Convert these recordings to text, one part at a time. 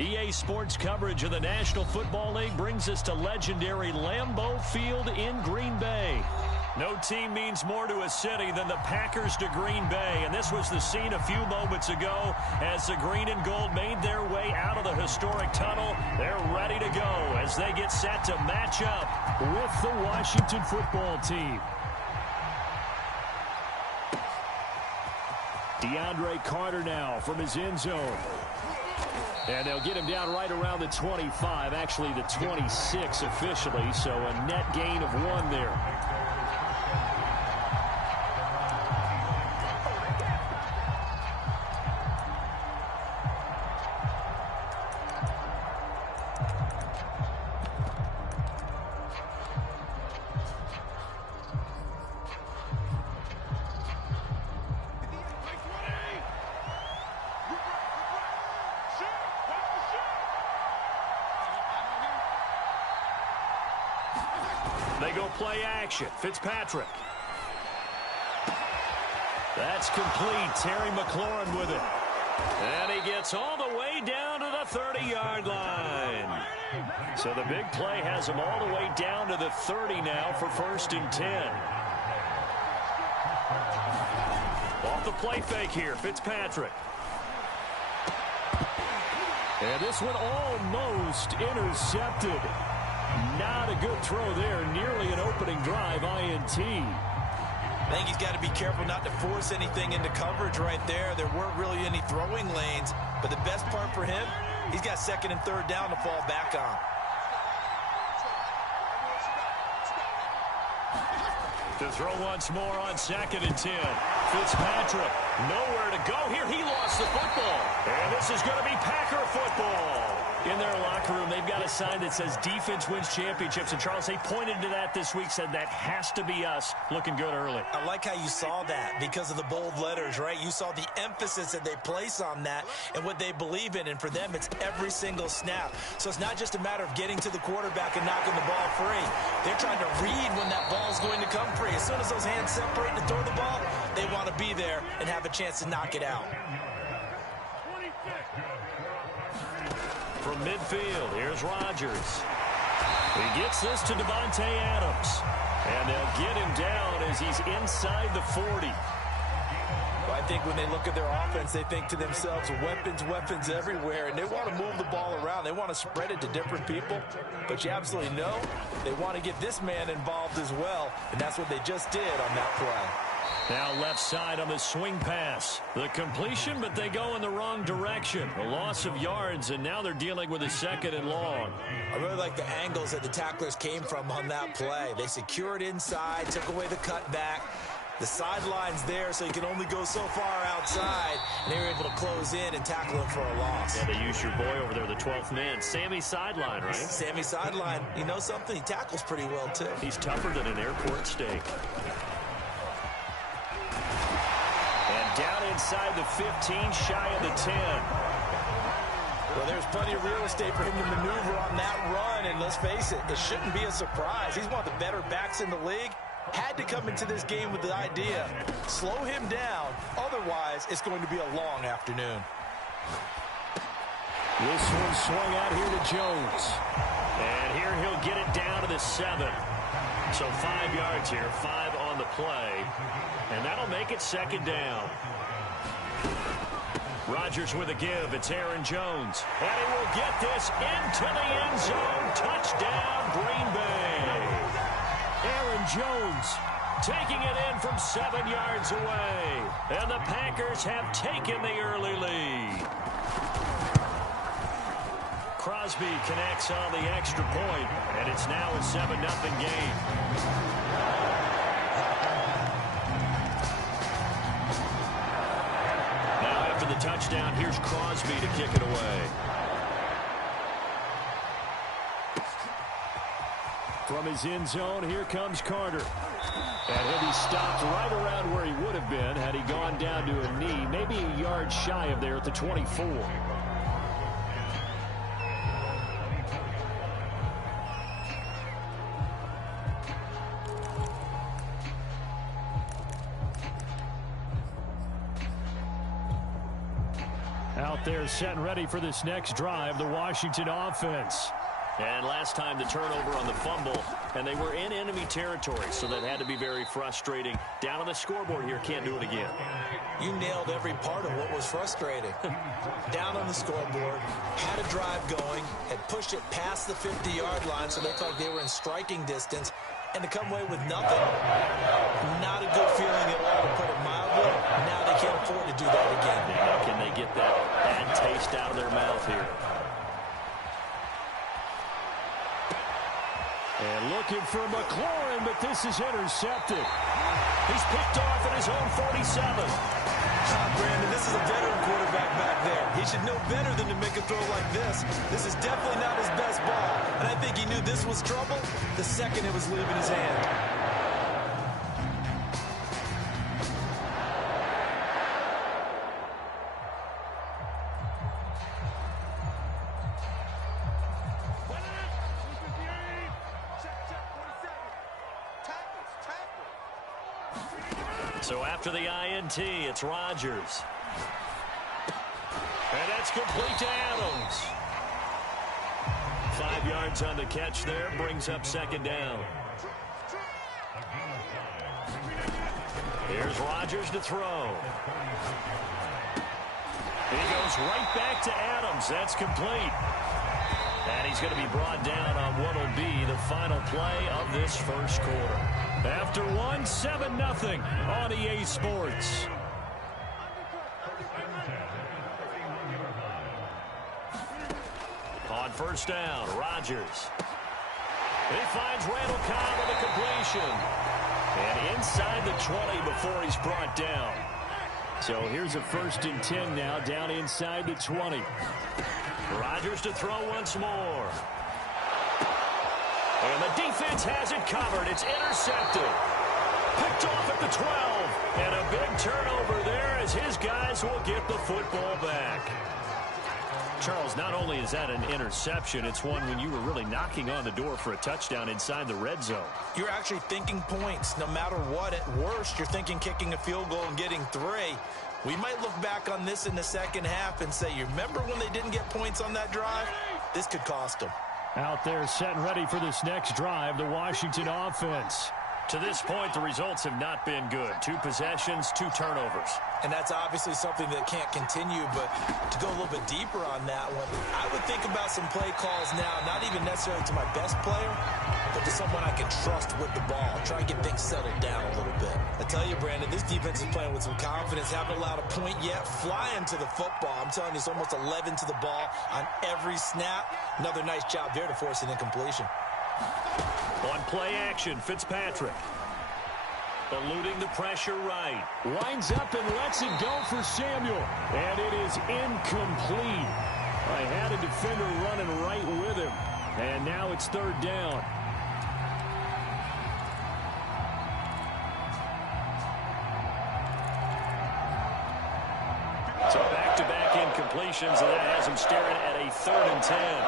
EA Sports coverage of the National Football League brings us to legendary Lambeau Field in Green Bay. No team means more to a city than the Packers to Green Bay, and this was the scene a few moments ago as the green and gold made their way out of the historic tunnel. They're ready to go as they get set to match up with the Washington football team. DeAndre Carter now from his end zone. And they'll get him down right around the 25, actually the 26 officially, so a net gain of 1 there. They go play action. Fitzpatrick. That's complete. Terry McLaurin with it. And he gets all the way down to the 30-yard line. So the big play has him all the way down to the 30 now for 1st and 10. Off the play fake here, Fitzpatrick. And this one almost intercepted. Not a good throw there. Nearly an opening drive INT. I think he's got to be careful not to force anything into coverage right there. There weren't really any throwing lanes. But the best part for him, he's got 2nd and 3rd down to fall back on. To throw once more on 2nd and 10. Fitzpatrick, nowhere to go here. He lost the football. And this is going to be Packer football. In their locker room, they've got a sign that says defense wins championships. And Charles, they pointed to that this week, said that has to be us. Looking good early. I like how you saw that because of the bold letters, right? You saw the emphasis that they place on that and what they believe in. And for them, it's every single snap. So it's not just a matter of getting to the quarterback and knocking the ball free. They're trying to read when that ball is going to come free. As soon as those hands separate to throw the ball, they want to be there and have a chance to knock it out. From midfield, here's Rodgers. He gets this to Devontae Adams. And they'll get him down as he's inside the 40. Well, I think when they look at their offense, they think to themselves, weapons everywhere, and they want to move the ball around. They want to spread it to different people. But you absolutely know they want to get this man involved as well, and that's what they just did on that play. Now left side on the swing pass. The completion, but they go in the wrong direction. A loss of yards, and now they're dealing with a 2nd and long. I really like the angles that the tacklers came from on that play. They secured inside, took away the cutback. The sideline's there, so you can only go so far outside. And they were able to close in and tackle him for a loss. Yeah, they used your boy over there, the 12th man. Sammy Sideline, right? Sammy Sideline. You know something? He tackles pretty well, too. He's tougher than an airport steak. Down inside the 15, shy of the 10. Well, there's plenty of real estate for him to maneuver on that run, and let's face it, it shouldn't be a surprise. He's one of the better backs in the league. Had to come into this game with the idea, slow him down, otherwise it's going to be a long afternoon. This one swung out here to Jones. And here he'll get it down to the 7. So 5 yards here, 5 on the play. And that'll make it 2nd down. Rodgers with a give. It's Aaron Jones. And he will get this into the end zone. Touchdown, Green Bay. Aaron Jones taking it in from 7 yards away. And the Packers have taken the early lead. Crosby connects on the extra point, and it's now a 7-0 game. Now after the touchdown, here's Crosby to kick it away. From his end zone, here comes Carter. And he'll be stopped right around where he would have been had he gone down to a knee, maybe a yard shy of there at the 24. Out there setting ready for this next drive, the Washington offense. And last time the turnover on the fumble, and they were in enemy territory, so that had to be very frustrating. Down on the scoreboard here, can't do it again. You nailed every part of what was frustrating. Down on the scoreboard, had a drive going, had pushed it past the 50-yard line, so they looked like they were in striking distance, and to come away with nothing, not a good feeling at all, to put it mildly. Now they can't afford to do that again. Now can they get that bad taste out of their mouth here? And looking for McLaurin, but this is intercepted. He's picked off at his own 47. Brandon, this is a veteran quarterback back there. He should know better than to make a throw like this. This is definitely not his best ball. And I think he knew this was trouble the second it was leaving his hand. So after the INT, it's Rodgers. And that's complete to Adams. 5 yards on the catch there, brings up second down. Here's Rodgers to throw. And he goes right back to Adams. That's complete. And he's going to be brought down on what will be the final play of this first quarter. After 7-0 on EA Sports. On first down, Rodgers. He finds Randall Cobb with a completion. And inside the 20 before he's brought down. So here's a 1st and 10 now, down inside the 20. Rodgers to throw once more. And the defense has it covered. It's intercepted. Picked off at the 12. And a big turnover there as his guys will get the football back. Charles, not only is that an interception, it's one when you were really knocking on the door for a touchdown inside the red zone. You're actually thinking points. No matter what, at worst, you're thinking kicking a field goal and getting 3. We might look back on this in the second half and say, you remember when they didn't get points on that drive? This could cost them. Out there setting ready for this next drive, the Washington offense. To this point, the results have not been good. 2 possessions, 2 turnovers. And that's obviously something that can't continue, but to go a little bit deeper on that one, I would think about some play calls now, not even necessarily to my best player, but to someone I can trust with the ball. Try and get things settled down a little bit. I tell you, Brandon, this defense is playing with some confidence. Haven't allowed a point yet. Flying to the football. I'm telling you, it's almost 11 to the ball on every snap. Another nice job there to force an incompletion. On play action, Fitzpatrick. Eluding the pressure right. Winds up and lets it go for Samuel. And it is incomplete. I had a defender running right with him. And now it's 3rd down. So back-to-back incompletions, and that has him staring at a 3rd and 10.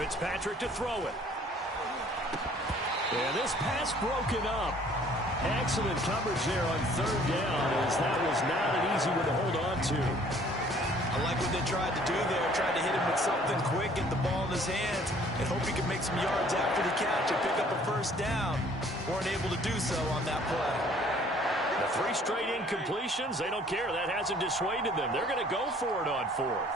Fitzpatrick to throw it. And this pass broken up. Excellent coverage there on 3rd down, as that was not an easy one to hold on to. I like what they tried to do there. Tried to hit him with something quick, get the ball in his hands, and hope he can make some yards after the catch and pick up a 1st down. Weren't able to do so on that play. The 3 straight incompletions, they don't care. That hasn't dissuaded them. They're going to go for it on 4th.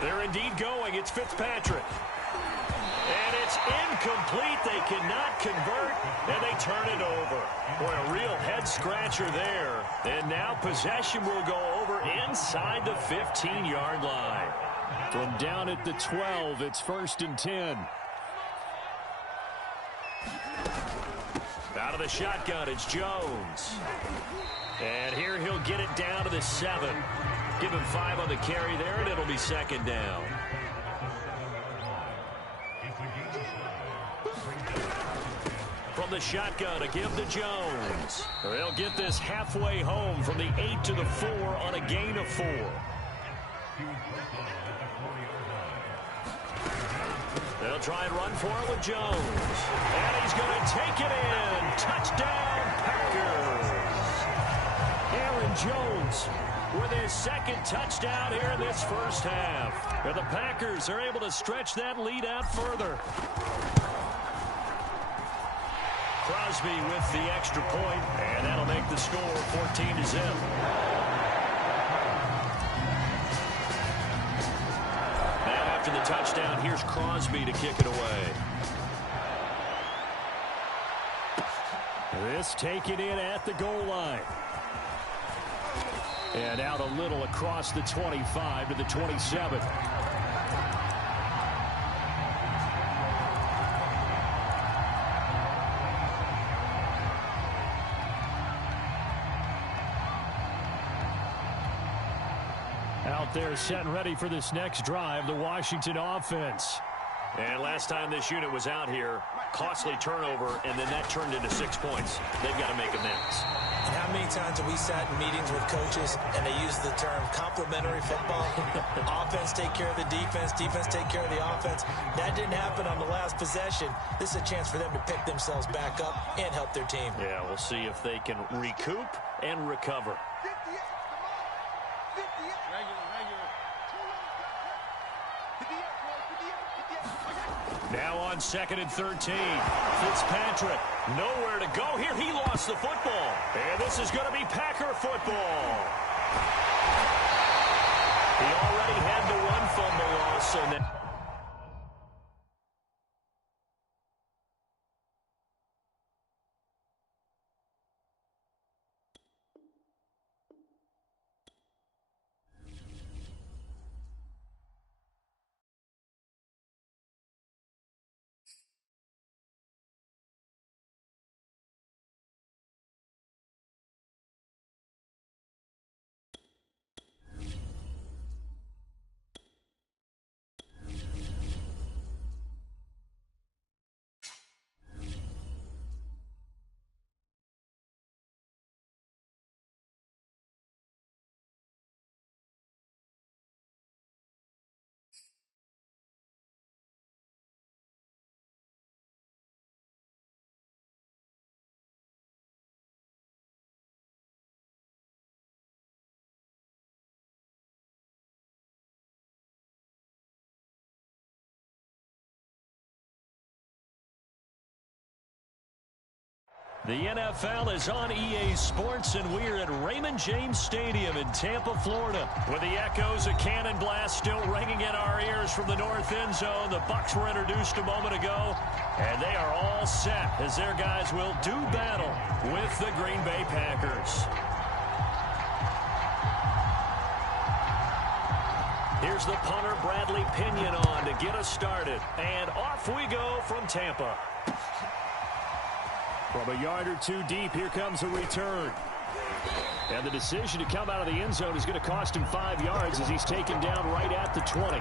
They're indeed going. It's Fitzpatrick. And it's incomplete. They cannot convert, and they turn it over. Boy, a real head-scratcher there. And now possession will go over inside the 15-yard line. From down at the 12, it's 1st and 10. Out of the shotgun, it's Jones. And here he'll get it down to the 7. Give him 5 on the carry there, and it'll be 2nd down. From the shotgun, a give to Jones. They'll get this halfway home from the 8 to the 4 on a gain of 4. They'll try and run for it with Jones. And he's going to take it in. Touchdown, Packers. Aaron Jones with his second touchdown here in this first half. And the Packers are able to stretch that lead out further. Crosby with the extra point, and that'll make the score 14-0. Now after the touchdown, here's Crosby to kick it away. This taken in at the goal line. And out a little across the 25 to the 27. Out there set and ready for this next drive, the Washington offense. And last time this unit was out here, costly turnover, and then that turned into 6 points. They've got to make amends. And how many times have we sat in meetings with coaches and they use the term complementary football? Offense take care of the defense, defense take care of the offense. That didn't happen on the last possession. This is a chance for them to pick themselves back up and help their team. Yeah, we'll see if they can recoup and recover. Now on 2nd and 13. Fitzpatrick, nowhere to go here. He lost the football. And this is going to be Packer football. He already had the one fumble loss, so now... The NFL is on EA Sports, and we're at Raymond James Stadium in Tampa, Florida, with the echoes of Cannon Blast still ringing in our ears from the north end zone. The Bucs were introduced a moment ago, and they are all set as their guys will do battle with the Green Bay Packers. Here's the punter, Bradley Pinion, on to get us started. And off we go from Tampa. From a yard or two deep, here comes a return. And the decision to come out of the end zone is going to cost him 5 yards as he's taken down right at the 20.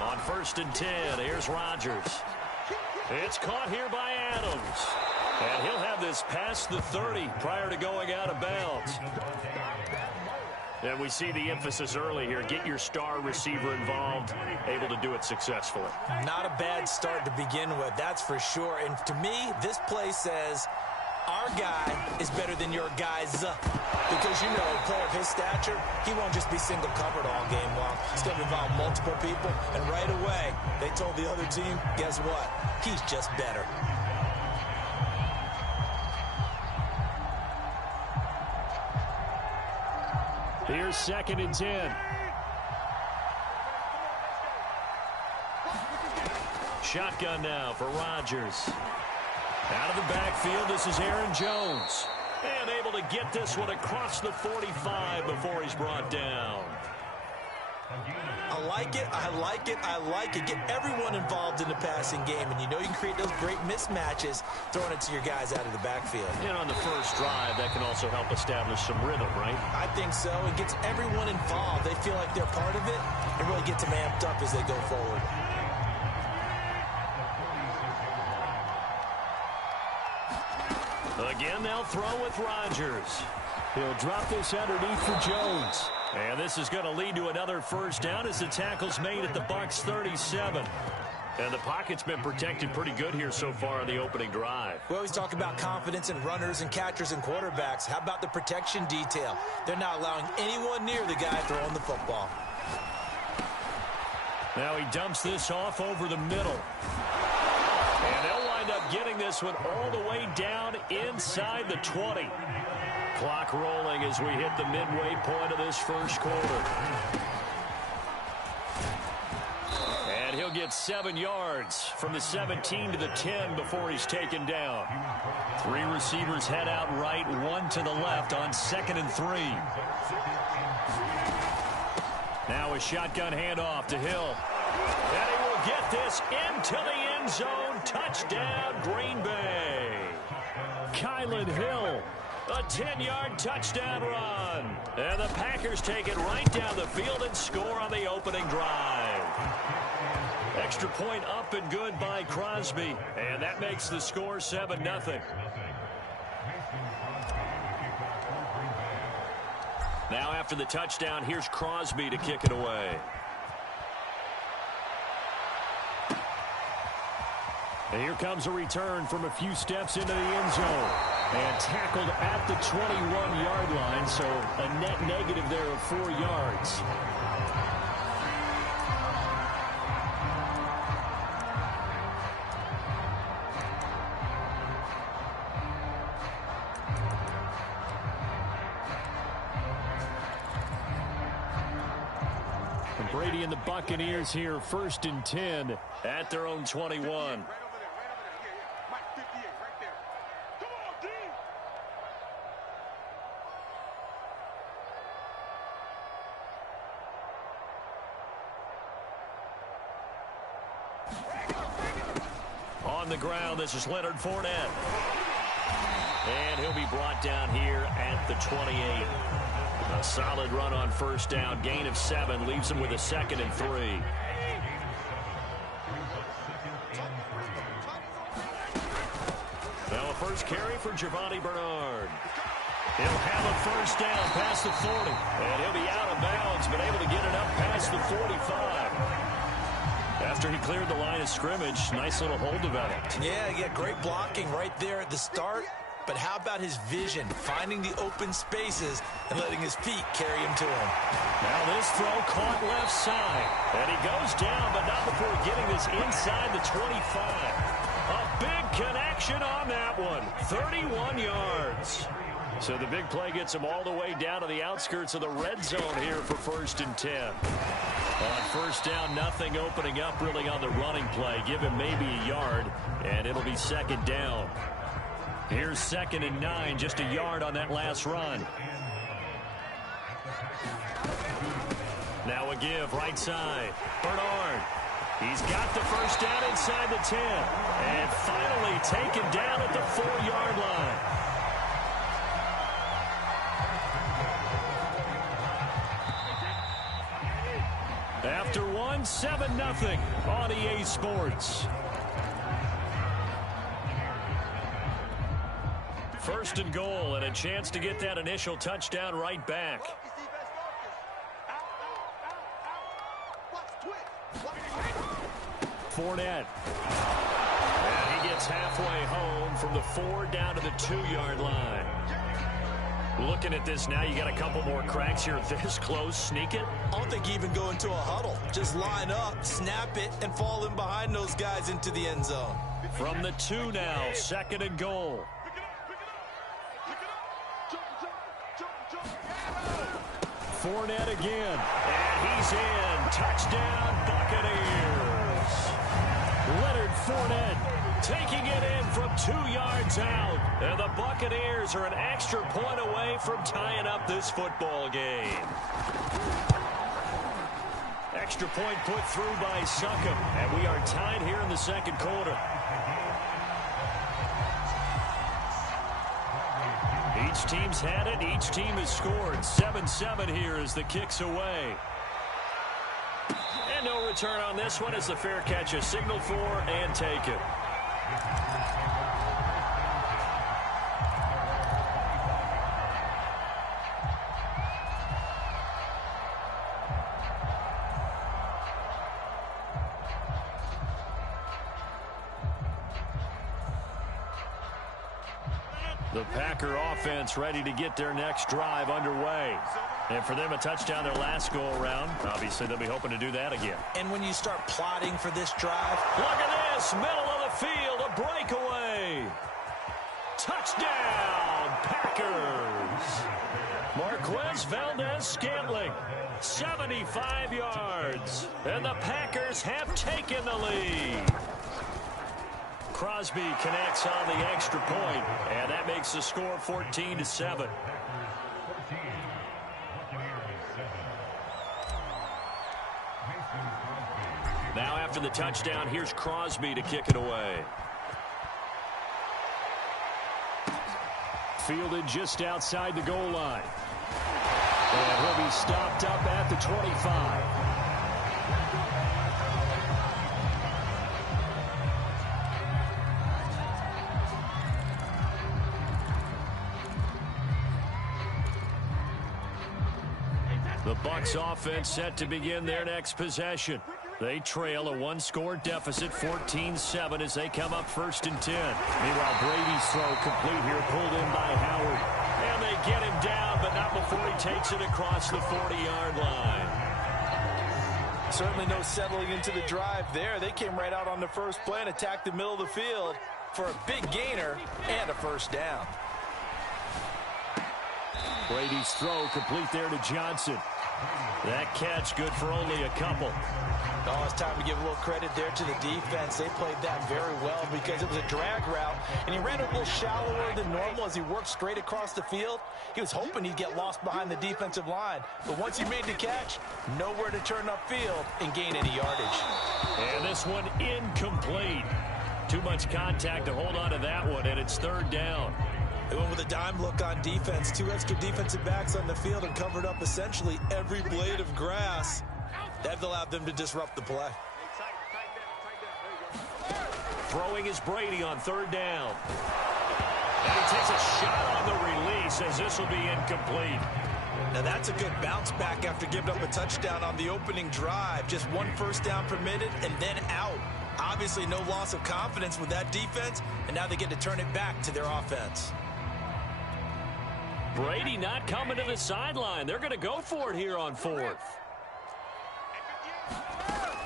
On 1st and 10, here's Rodgers. It's caught here by Adams. And he'll have this past the 30 prior to going out of bounds. And we see the emphasis early here. Get your star receiver involved, able to do it successfully. Not a bad start to begin with, that's for sure. And to me, this play says our guy is better than your guys. Because, you know, a player of his stature, he won't just be single covered all game long. He's going to involve multiple people. And right away, they told the other team, guess what? He's just better. Here's 2nd and 10. Shotgun now for Rodgers. Out of the backfield, this is Aaron Jones. And able to get this one across the 45 before he's brought down. I like it, I like it, I like it. Get everyone involved in the passing game, and you know you can create those great mismatches throwing it to your guys out of the backfield. And on the first drive, that can also help establish some rhythm, right? I think so. It gets everyone involved. They feel like they're part of it and really gets them amped up as they go forward. Again, they'll throw with Rodgers. He'll drop this underneath for Jones. And this is going to lead to another first down as the tackle's made at the Bucs 37. And the pocket's been protected pretty good here so far on the opening drive. We always talk about confidence in runners and catchers and quarterbacks. How about the protection detail? They're not allowing anyone near the guy throwing the football. Now he dumps this off over the middle. And they'll wind up getting this one all the way down inside the 20. Clock rolling as we hit the midway point of this first quarter. And he'll get 7 yards from the 17 to the 10 before he's taken down. 3 receivers head out right, 1 to the left on 2nd and 3. Now a shotgun handoff to Hill. And he will get this into the end zone. Touchdown, Green Bay. Kylan Hill. A 10-yard touchdown run. And the Packers take it right down the field and score on the opening drive. Extra point up and good by Crosby. And that makes the score 7-0. Now after the touchdown, here's Crosby to kick it away. And here comes a return from a few steps into the end zone. And tackled at the 21-yard line, so a net negative there of 4 yards. And Brady and the Buccaneers here, 1st and 10 at their own 21. On the ground, this is Leonard Fournette. And he'll be brought down here at the 28. A solid run on first down. Gain of 7 leaves him with a 2nd and 3. Now a first carry for Giovanni Bernard. He'll have a first down past the 40. And he'll be out of bounds, but able to get it up past the 45. After he cleared the line of scrimmage, nice little hole developed. Yeah, great blocking right there at the start. But how about his vision, finding the open spaces and letting his feet carry him to him? Now this throw caught left side. And he goes down, but not before getting this inside the 25. A big connection on that one. 31 yards. So the big play gets him all the way down to the outskirts of the red zone here for 1st and 10. On first down, nothing opening up really on the running play. Give him maybe a yard, and it'll be 2nd down. Here's 2nd and 9, just a yard on that last run. Now a give, right side. Bernard. He's got the first down inside the 10. And finally taken down at the 4-yard line. After 7-0 on EA Sports. 1st and goal, and a chance to get that initial touchdown right back. Fournette. And he gets halfway home from the 4 down to the 2-yard line. Looking at this now, you got a couple more cracks here this close. Sneak it? I don't think you even go into a huddle. Just line up, snap it, and fall in behind those guys into the end zone. From the 2 now, 2nd and goal. Fournette again. And he's in. Touchdown, Buccaneers. Leonard Fournette taking it in from 2 yards out. And the Buccaneers are an extra point away from tying up this football game. Extra point put through by Succop. And we are tied here in the 2nd quarter. Each team's had it. Each team has scored. 7-7 here as the kick's away. And no return on this one as the fair catch is signaled for and taken. The Packer offense ready to get their next drive underway. And for them, a touchdown their last go-around. Obviously, they'll be hoping to do that again. And when you start plotting for this drive, look at this, middle of the field, a breakaway. Touchdown, Packers. Marquez Valdez-Scantling, 75 yards. And the Packers have taken the lead. Crosby connects on the extra point, and that makes the score 14-7. Now after the touchdown, here's Crosby to kick it away. Fielded just outside the goal line. And he'll be stopped up at the 25. The Bucs offense set to begin their next possession. They trail a one-score deficit, 14-7, as they come up 1st and 10. Meanwhile, Brady's throw complete here, pulled in by Howard. And they get him down, but not before he takes it across the 40-yard line. Certainly no settling into the drive there. They came right out on the first play and attacked the middle of the field for a big gainer and a first down. Brady's throw complete there to Johnson. That catch good for only a couple. Oh, it's time to give a little credit there to the defense. They played that very well because it was a drag route, and he ran a little shallower than normal as he worked straight across the field. He was hoping he'd get lost behind the defensive line, but once he made the catch, nowhere to turn upfield and gain any yardage. And this one incomplete. Too much contact to hold on to that one, and it's 3rd down. They went with a dime look on defense. 2 extra defensive backs on the field and covered up essentially every blade of grass. That allowed them to disrupt the play. Throwing is Brady on 3rd down. And he takes a shot on the release as this will be incomplete. Now that's a good bounce back after giving up a touchdown on the opening drive. Just 1 first down permitted and then out. Obviously no loss of confidence with that defense, and now they get to turn it back to their offense. Brady not coming to the sideline. They're going to go for it here on 4th.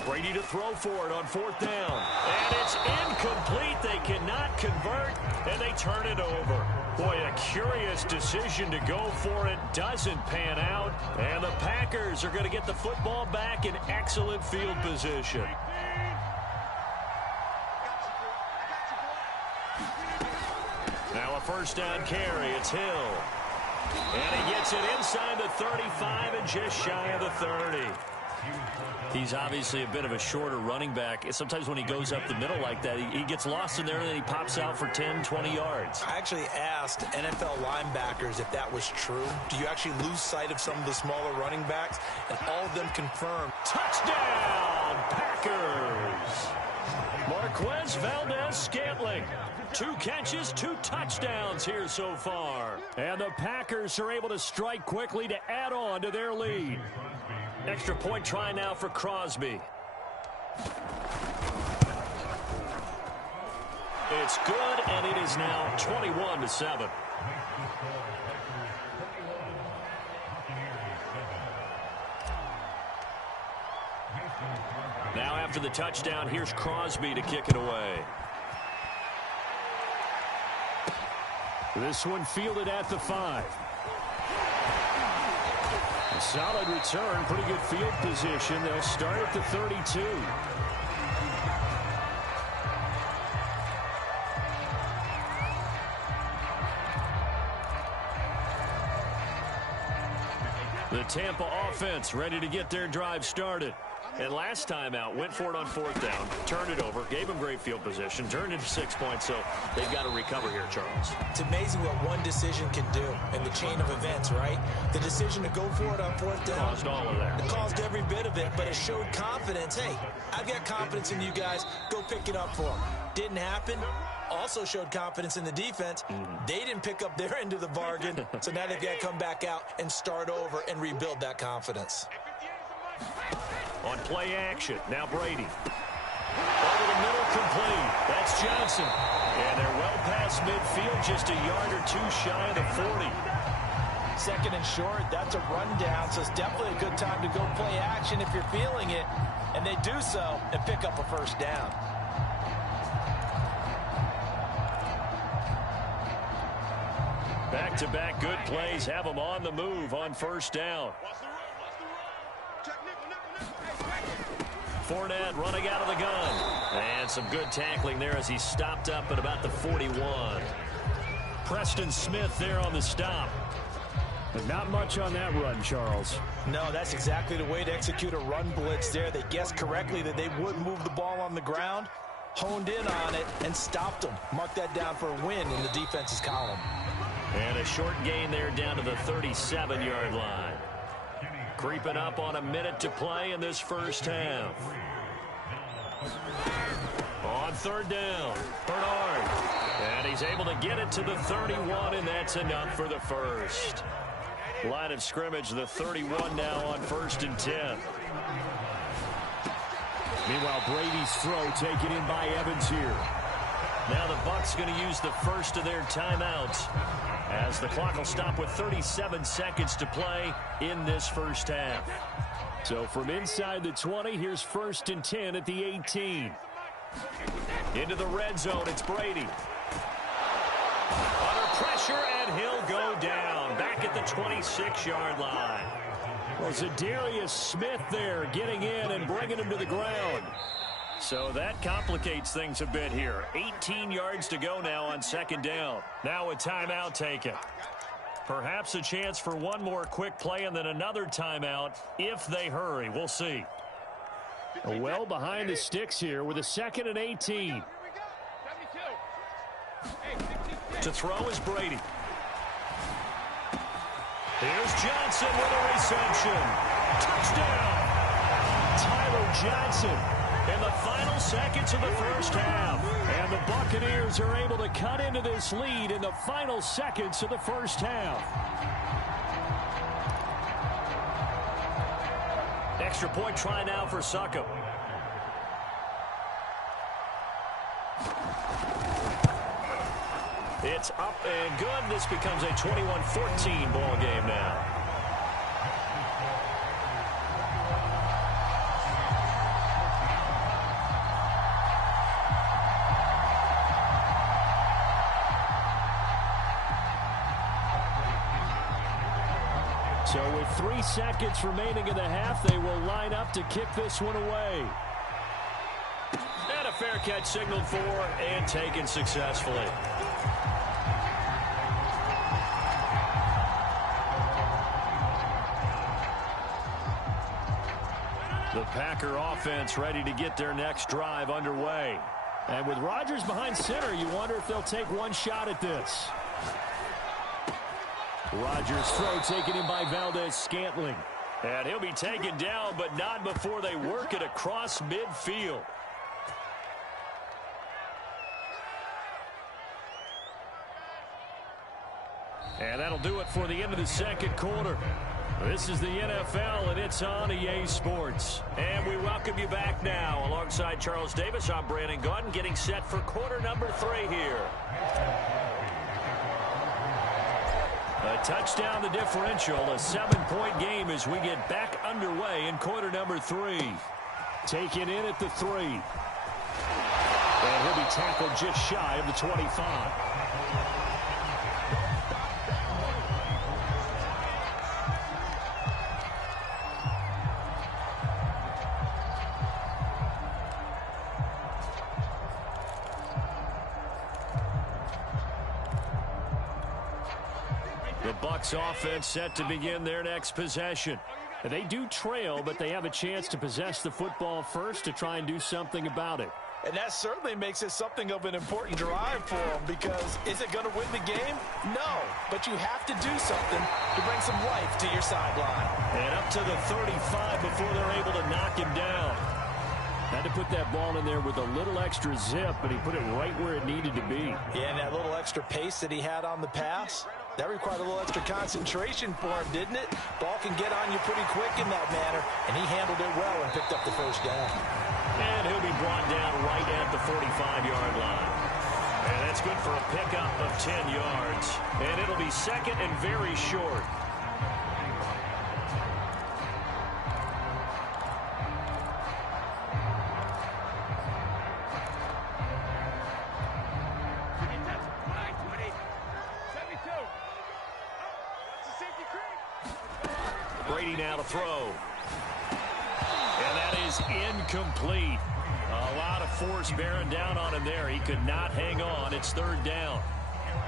Brady to throw for it on 4th down. And it's incomplete. They cannot convert, and they turn it over. Boy, a curious decision to go for it. Doesn't pan out. And the Packers are going to get the football back in excellent field position. Now a first down carry. It's Hill. And he gets it inside the 35 and just shy of the 30. He's obviously a bit of a shorter running back. Sometimes when he goes up the middle like that, he gets lost in there and then he pops out for 10, 20 yards. I actually asked NFL linebackers if that was true. Do you actually lose sight of some of the smaller running backs? And all of them confirmed. Touchdown, Packers! Marquez Valdez-Scantling. 2 catches, 2 touchdowns here so far. And the Packers are able to strike quickly to add on to their lead. Extra point try now for Crosby. It's good, and it is now 21-7. Now after the touchdown, here's Crosby to kick it away. This one fielded at the 5. A solid return, pretty good field position. They'll start at the 32. The Tampa offense ready to get their drive started. And last time out, went for it on 4th down, turned it over, gave them great field position, turned it to 6 points, so they've got to recover here, Charles. It's amazing what one decision can do in the chain of events, right? The decision to go for it on 4th down. Caused all of that. It caused every bit of it, but it showed confidence. Hey, I've got confidence in you guys. Go pick it up for them. Didn't happen. Also showed confidence in the defense. They didn't pick up their end of the bargain, so now they've got to come back out and start over and rebuild that confidence. On play action, now Brady. Over the middle, complete. That's Johnson. And they're well past across midfield, just a yard or two shy of the 40. Second and short, that's a rundown, so it's definitely a good time to go play action if you're feeling it. And they do so and pick up a first down. Back-to-back good plays have them on the move on first down. Fournette running out of the gun. And some good tackling there as he stopped up at about the 41. Preston Smith there on the stop. But not much on that run, Charles. No, that's exactly the way to execute a run blitz there. They guessed correctly that they would move the ball on the ground, honed in on it, and stopped them. Mark that down for a win in the defense's column. And a short gain there down to the 37-yard line. Creeping up on a minute to play in this first half. On third down, Bernard. And he's able to get it to the 31, and that's enough for the first. Line of scrimmage, the 31 now on 1st and 10. Meanwhile, Brady's throw taken in by Evans here. Now the Bucs going to use the first of their timeouts as the clock will stop with 37 seconds to play in this first half. So from inside the 20, here's 1st and 10 at the 18. Into the red zone, it's Brady. Under pressure, and he'll go down. Back at the 26-yard line. Well, Zadarius Smith there getting in and bringing him to the ground. So that complicates things a bit here. 18 yards to go now on second down. Now a timeout taken. Perhaps a chance for one more quick play and then another timeout if they hurry. We'll see. Well behind the sticks here with a 2nd and 18. To throw is Brady. Here's Johnson with a reception. Touchdown! Tyler Johnson. In the final seconds of the first half. And the Buccaneers are able to cut into this lead in the final seconds of the first half. Extra point try now for Suckup. It's up and good. This becomes a 21-14 ball game now. So with 3 seconds remaining in the half, they will line up to kick this one away. And a fair catch signaled for and taken successfully. The Packer offense ready to get their next drive underway. And with Rodgers behind center, you wonder if they'll take one shot at this. Rodgers' throw taken in by Valdez-Scantling. And he'll be taken down, but not before they work it across midfield. And that'll do it for the end of the second quarter. This is the NFL, and it's on EA Sports. And we welcome you back now. Alongside Charles Davis, I'm Brandon Gaudin, getting set for quarter number 3 here. A touchdown the differential, a 7-point game as we get back underway in quarter number 3. Taken in at the 3. And he'll be tackled just shy of the 25. The Bucs offense set to begin their next possession. They do trail, but they have a chance to possess the football first to try and do something about it. And that certainly makes it something of an important drive for them, because is it going to win the game? No, but you have to do something to bring some life to your sideline. And up to the 35 before they're able to knock him down. Had to put that ball in there with a little extra zip, but he put it right where it needed to be. Yeah, and that little extra pace that he had on the pass, that required a little extra concentration for him, didn't it? Ball can get on you pretty quick in that manner, and he handled it well and picked up the first down. And he'll be brought down right at the 45-yard line. And That's good for a pickup of 10 yards. And it'll be second and very short. Brady now to throw. And that is incomplete. A lot of force bearing down on him there. He could not hang on. It's third down.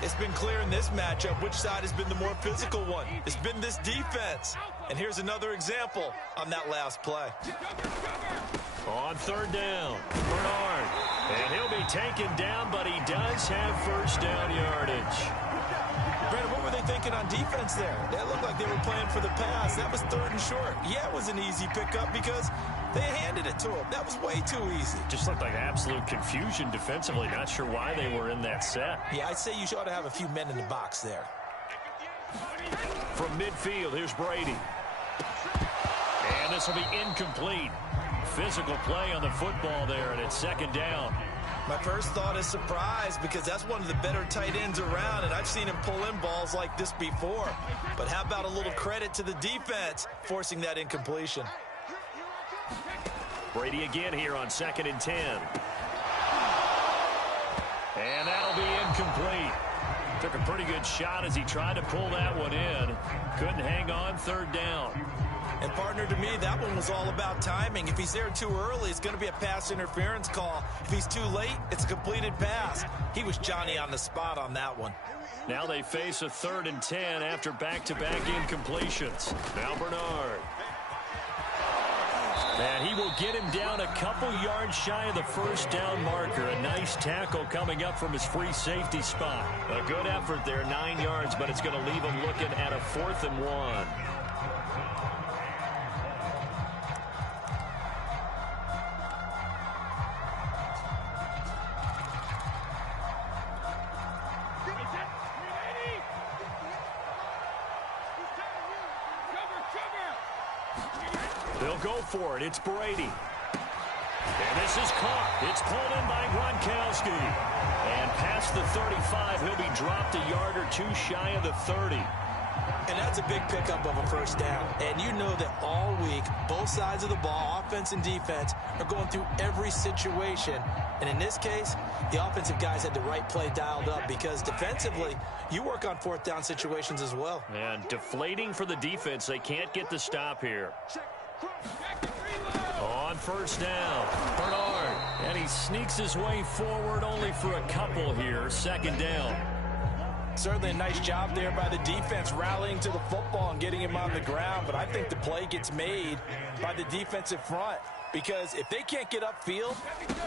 It's been clear in this matchup which side has been the more physical one. It's been this defense. And here's another example on that last play. On third down, Bernard. And he'll be taken down, but he does have first down yardage. Brandon, what were they thinking on defense there? They looked like they were playing for the pass. That was third and short. Yeah, it was an easy pickup because they handed it to him. That was way too easy. Just looked like absolute confusion defensively. Not sure why they were in that set. Yeah, I'd say you ought to have a few men in the box there. From midfield, here's Brady. And this will be incomplete. Physical play on the football there, and it's second down. My first thought is surprise because that's one of the better tight ends around, and I've seen him pull in balls like this before. But how about a little credit to the defense forcing that incompletion? Brady again here on second and 10. And that'll be incomplete. Took a pretty good shot as he tried to pull that one in. Couldn't hang on, third down. And partner, to me, that one was all about timing. If he's there too early, it's going to be a pass interference call. If he's too late, it's a completed pass. He was Johnny on the spot on that one. Now they face a third and 10 after back-to-back incompletions. Now Bernard. And he will get him down a couple yards shy of the first down marker. A nice tackle coming up from his free safety spot. A good effort there, 9 yards, but it's going to leave him looking at a 4th and 1. They'll go for it. It's Brady. And this is caught. It's pulled in by Gronkowski. And past the 35, he'll be dropped a yard or two shy of the 30. And that's a big pickup of a first down. And you know that all week, both sides of the ball, offense and defense, are going through every situation. And in this case, the offensive guys had the right play dialed up because defensively, you work on fourth down situations as well. And deflating for the defense. They can't get the stop here. On first down, Bernard. And he sneaks his way forward only for a couple here. Second down. Certainly a nice job there by the defense rallying to the football and getting him on the ground. But I think the play gets made by the defensive front. Because if they can't get upfield,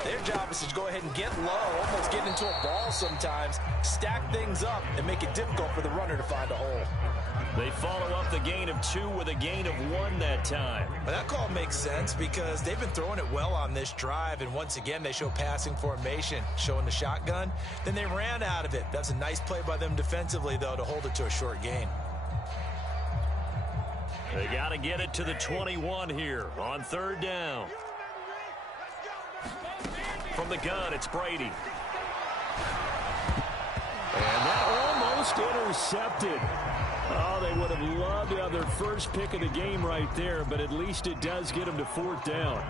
their job is to go ahead and get low, almost get into a ball sometimes, stack things up, and make it difficult for the runner to find a hole. They follow up the gain of 2 with a gain of 1 that time. Well, that call makes sense because they've been throwing it well on this drive, and once again, they show passing formation, showing the shotgun. Then they ran out of it. That's a nice play by them defensively, though, to hold it to a short gain. They got to get it to the 21 here on third down. From the gun, it's Brady. And that almost intercepted. Oh, they would have loved to have their first pick of the game right there, but at least it does get them to fourth down.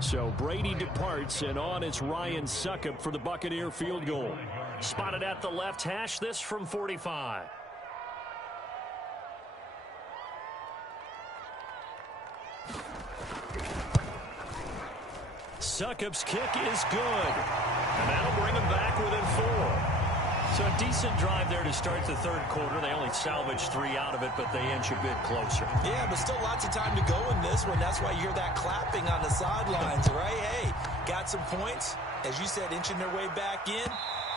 So Brady departs, and on is Ryan Succop for the Buccaneer field goal. Spotted at the left hash, this from 45. Succop's kick is good. And that'll bring him back within 4. So a decent drive there to start the third quarter. They only salvaged 3 out of it, but they inch a bit closer. Yeah, but still lots of time to go in this one. That's why you hear that clapping on the sidelines, right? Hey, got some points. As you said, inching their way back in.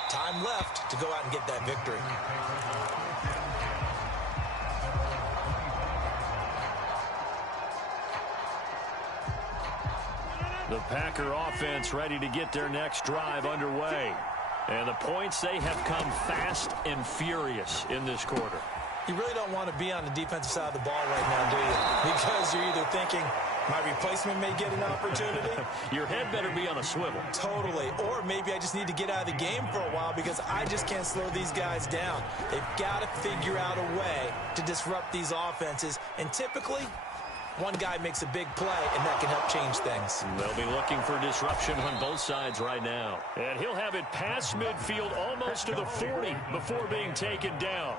Time left to go out and get that victory. The Packer offense ready to get their next drive underway. And the points, they have come fast and furious in this quarter. You really don't want to be on the defensive side of the ball right now, do you? Because you're either thinking, my replacement may get an opportunity. Your head better be on a swivel. Totally. Or maybe I just need to get out of the game for a while because I just can't slow these guys down. They've got to figure out a way to disrupt these offenses. And typically, one guy makes a big play, and that can help change things. They'll be looking for disruption on both sides right now. And he'll have it past midfield almost to the 40 before being taken down.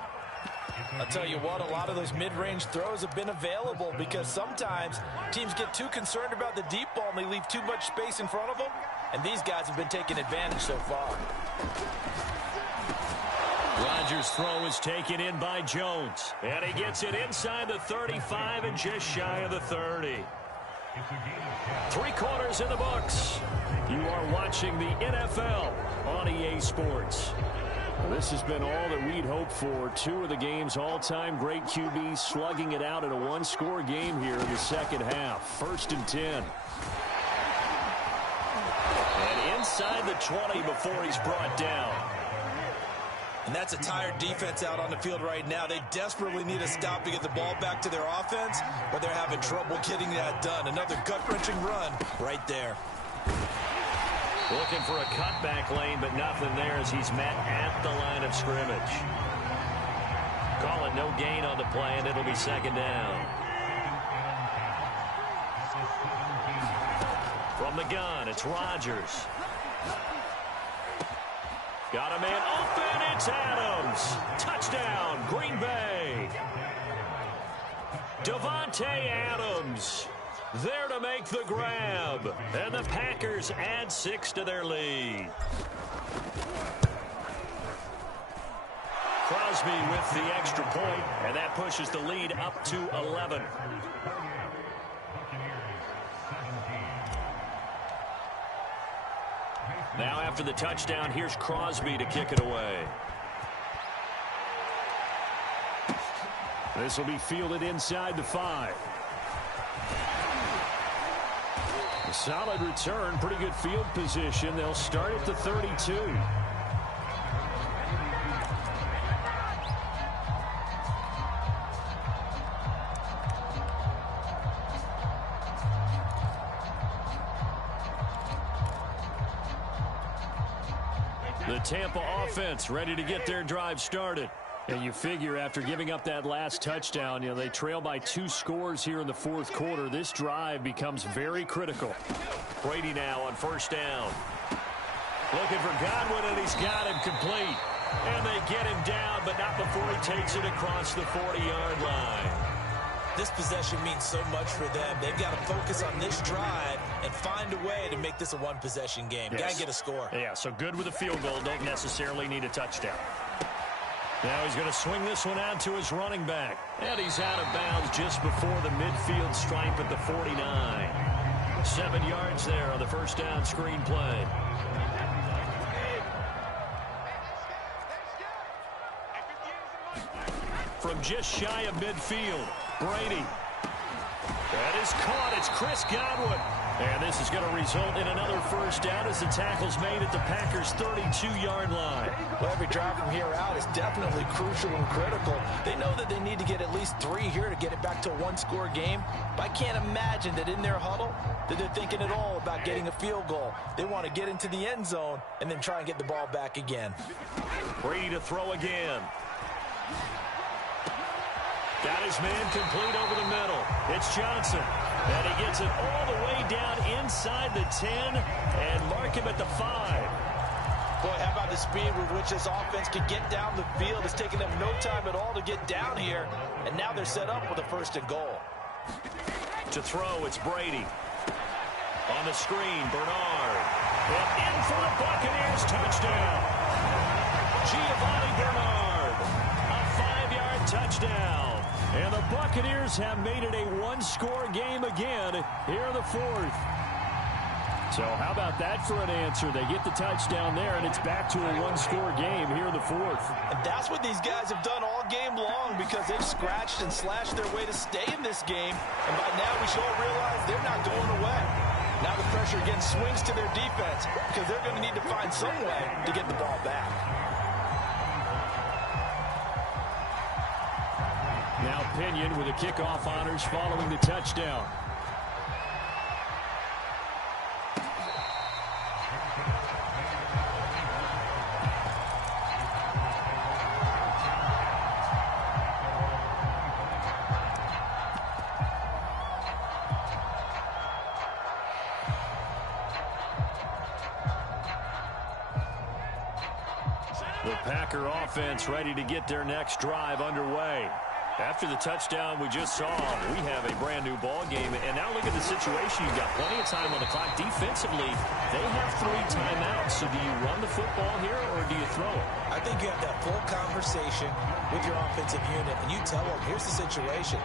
I'll tell you what, a lot of those mid-range throws have been available because sometimes teams get too concerned about the deep ball and they leave too much space in front of them. And these guys have been taking advantage so far. Rodgers' throw is taken in by Jones. And he gets it inside the 35 and just shy of the 30. 3 quarters in the books. You are watching the NFL on EA Sports. This has been all that we'd hoped for. 2 of the game's all-time great QBs slugging it out in a one-score game here in the second half. 1st and 10. And inside the 20 before he's brought down. And that's a tired defense out on the field right now. They desperately need a stop to get the ball back to their offense, but they're having trouble getting that done. Another gut-wrenching run right there. Looking for a cutback lane, but nothing there as he's met at the line of scrimmage. Calling no gain on the play, and it'll be 2nd down. From the gun, it's Rodgers. Got a man open, it's Adams. Touchdown, Green Bay. Davante Adams there to make the grab. And the Packers add 6 to their lead. Crosby with the extra point, and that pushes the lead up to 11. Now after the touchdown, here's Crosby to kick it away. This will be fielded inside the 5. A solid return, pretty good field position. They'll start at the 32. The Tampa offense ready to get their drive started. And you figure after giving up that last touchdown, they trail by 2 scores here in the 4th quarter. This drive becomes very critical. Brady now on 1st down. Looking for Godwin, and he's got him complete. And they get him down, but not before he takes it across the 40-yard line. This possession means so much for them. They've got to focus on this drive and find a way to make this a one-possession game. Yes. Got to get a score. Yeah, so good with a field goal. Don't necessarily need a touchdown. Now he's going to swing this one out to his running back. And he's out of bounds just before the midfield stripe at the 49. 7 yards there on the 1st down screen play. From just shy of midfield, Brady. That is caught. It's Chris Godwin. And this is going to result in another 1st down as the tackle's made at the Packers' 32-yard line. Well, every drive from here out is definitely crucial and critical. They know that they need to get at least 3 here to get it back to a one-score game. But I can't imagine that in their huddle that they're thinking at all about getting a field goal. They want to get into the end zone and then try and get the ball back again. Brady to throw again. Got his man complete over the middle. It's Johnson. And he gets it all the way down inside the 10 and mark him at the 5. Boy, how about the speed with which this offense can get down the field? It's taken them no time at all to get down here. And now they're set up with a 1st and goal. To throw, it's Brady. On the screen, Bernard. And in for the Buccaneers touchdown. Giovanni Bernard. A 5-yard touchdown. And the Buccaneers have made it a one-score game again here in the 4th. So how about that for an answer? They get the touchdown there, and it's back to a one-score game here in the 4th. And that's what these guys have done all game long because they've scratched and slashed their way to stay in this game. And by now we should all realize they're not going away. Now the pressure again swings to their defense because they're going to need to find some way to get the ball back. Now Pinion with the kickoff honors following the touchdown. The Packer offense ready to get their next drive underway. After the touchdown we just saw, we have a brand new ball game. And now look at the situation. You've got plenty of time on the clock. Defensively, they have 3 timeouts. So do you run the football here or do you throw it? I think you have that full conversation with your offensive unit, and you tell them, here's the situation.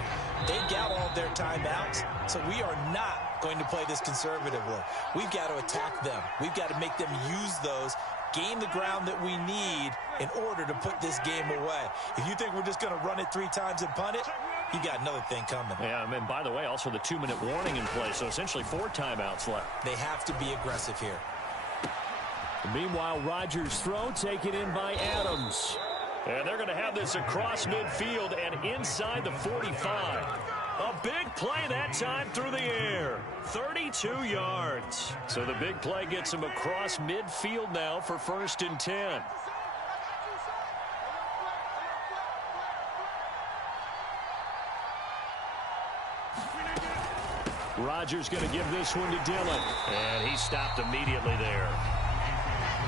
They got all of their timeouts, so we are not going to play this conservatively. We've got to attack them. We've got to make them use those, gain the ground that we need in order to put this game away. If you think we're just going to run it 3 times and punt it, you got another thing coming. Yeah, and by the way, also the 2-minute warning in place, so essentially 4 timeouts left. They have to be aggressive here. Meanwhile, Rodgers' throw taken in by Adams. And they're going to have this across midfield and inside the 45. A big play that time through the air. 32 yards. So the big play gets him across midfield now for 1st and 10. Rodgers going to give this one to Dillon. And he stopped immediately there.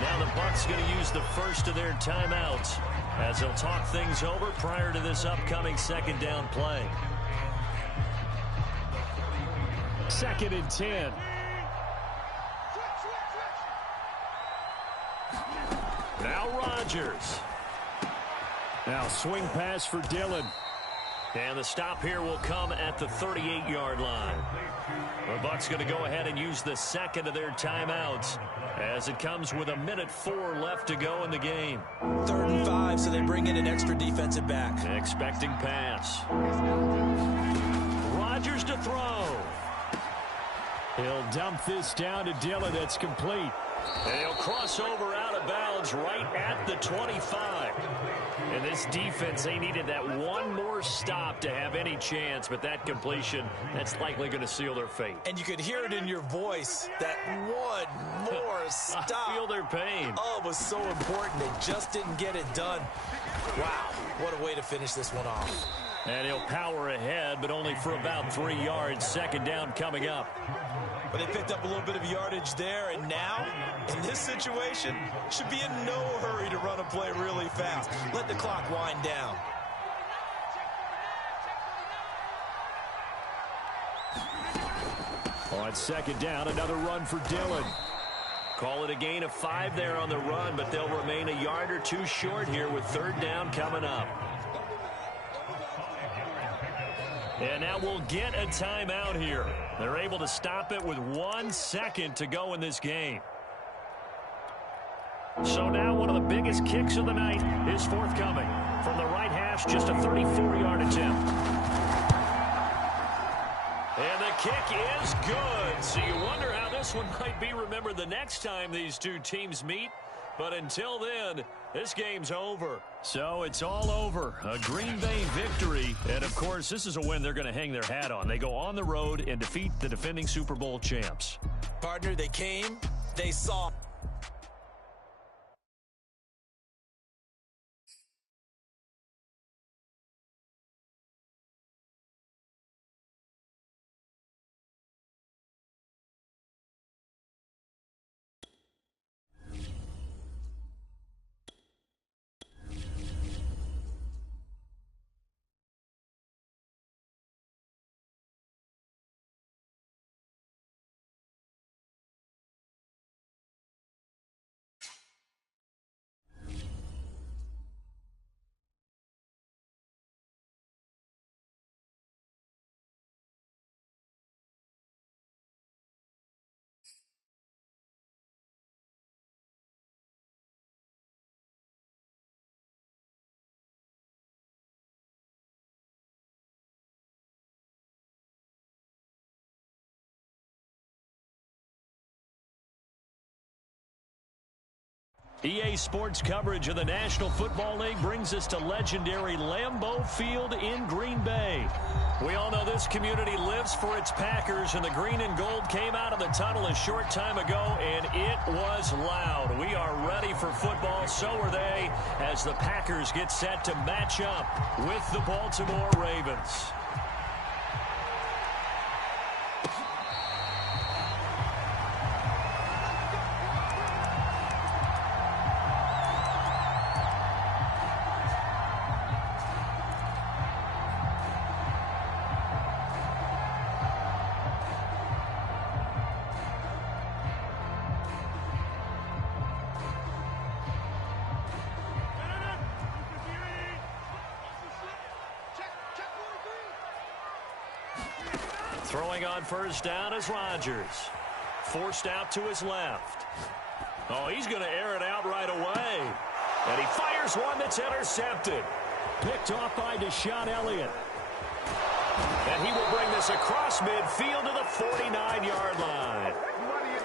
Now the Bucs going to use the first of their timeouts as they'll talk things over prior to this upcoming 2nd down play. 2nd and 10. Now Rodgers. Now swing pass for Dillon. And the stop here will come at the 38-yard line. The Bucs going to go ahead and use the 2nd of their timeouts as it comes with 1:04 left to go in the game. 3rd and 5, so they bring in an extra defensive back. Expecting pass. Rodgers to throw. He'll dump this down to Dillon. That's complete. And he'll cross over out of bounds right at the 25. And this defense, they needed that one more stop to have any chance, but that completion, that's likely going to seal their fate. And you could hear it in your voice, that one more stop. I feel their pain. Oh, it was so important. They just didn't get it done. Wow, what a way to finish this one off. And he'll power ahead, but only for about 3 yards. 2nd down coming up. But they picked up a little bit of yardage there, and now, in this situation, should be in no hurry to run a play really fast. Let the clock wind down. On 2nd down, another run for Dillon. Call it a gain of 5 there on the run, but they'll remain a yard or 2 short here with 3rd down coming up. And now we'll get a timeout here. They're able to stop it with 1 second to go in this game. So now one of the biggest kicks of the night is forthcoming. From the right hash, just a 34-yard attempt. And the kick is good. So you wonder how this one might be remembered the next time these two teams meet. But until then, this game's over. So it's all over. A Green Bay victory. And, of course, this is a win they're going to hang their hat on. They go on the road and defeat the defending Super Bowl champs. Partner, they came, they saw. EA Sports coverage of the National Football League brings us to legendary Lambeau Field in Green Bay. We all know this community lives for its Packers, and the green and gold came out of the tunnel a short time ago, and it was loud. We are ready for football, so are they, as the Packers get set to match up with the Baltimore Ravens. Throwing on first down is Rodgers. Forced out to his left. Oh, he's going to air it out right away. And he fires one that's intercepted. Picked off by Deshaun Elliott. And he will bring this across midfield to the 49-yard line.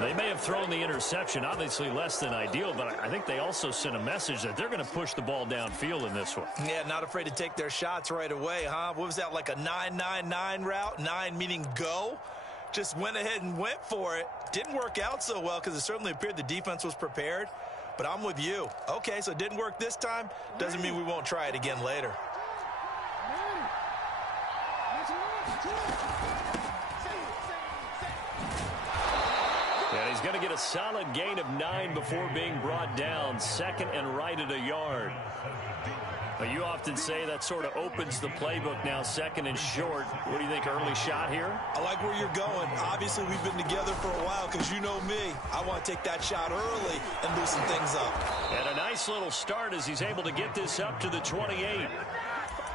They may have thrown the interception, obviously less than ideal, but I think they also sent a message that they're going to push the ball downfield in this one. Yeah, not afraid to take their shots right away, huh? What was that, like a 9-9-9 route? 9 meaning go? Just went ahead and went for it. Didn't work out so well because it certainly appeared the defense was prepared. But I'm with you. Okay, so it didn't work this time. Doesn't mean we won't try it again later. And he's going to get a solid gain of 9 before being brought down. Second and right at a yard. But you often say that sort of opens the playbook now, second and short. What do you think, early shot here? I like where you're going. Obviously, we've been together for a while because you know me. I want to take that shot early and loosen things up. And a nice little start as he's able to get this up to the 28.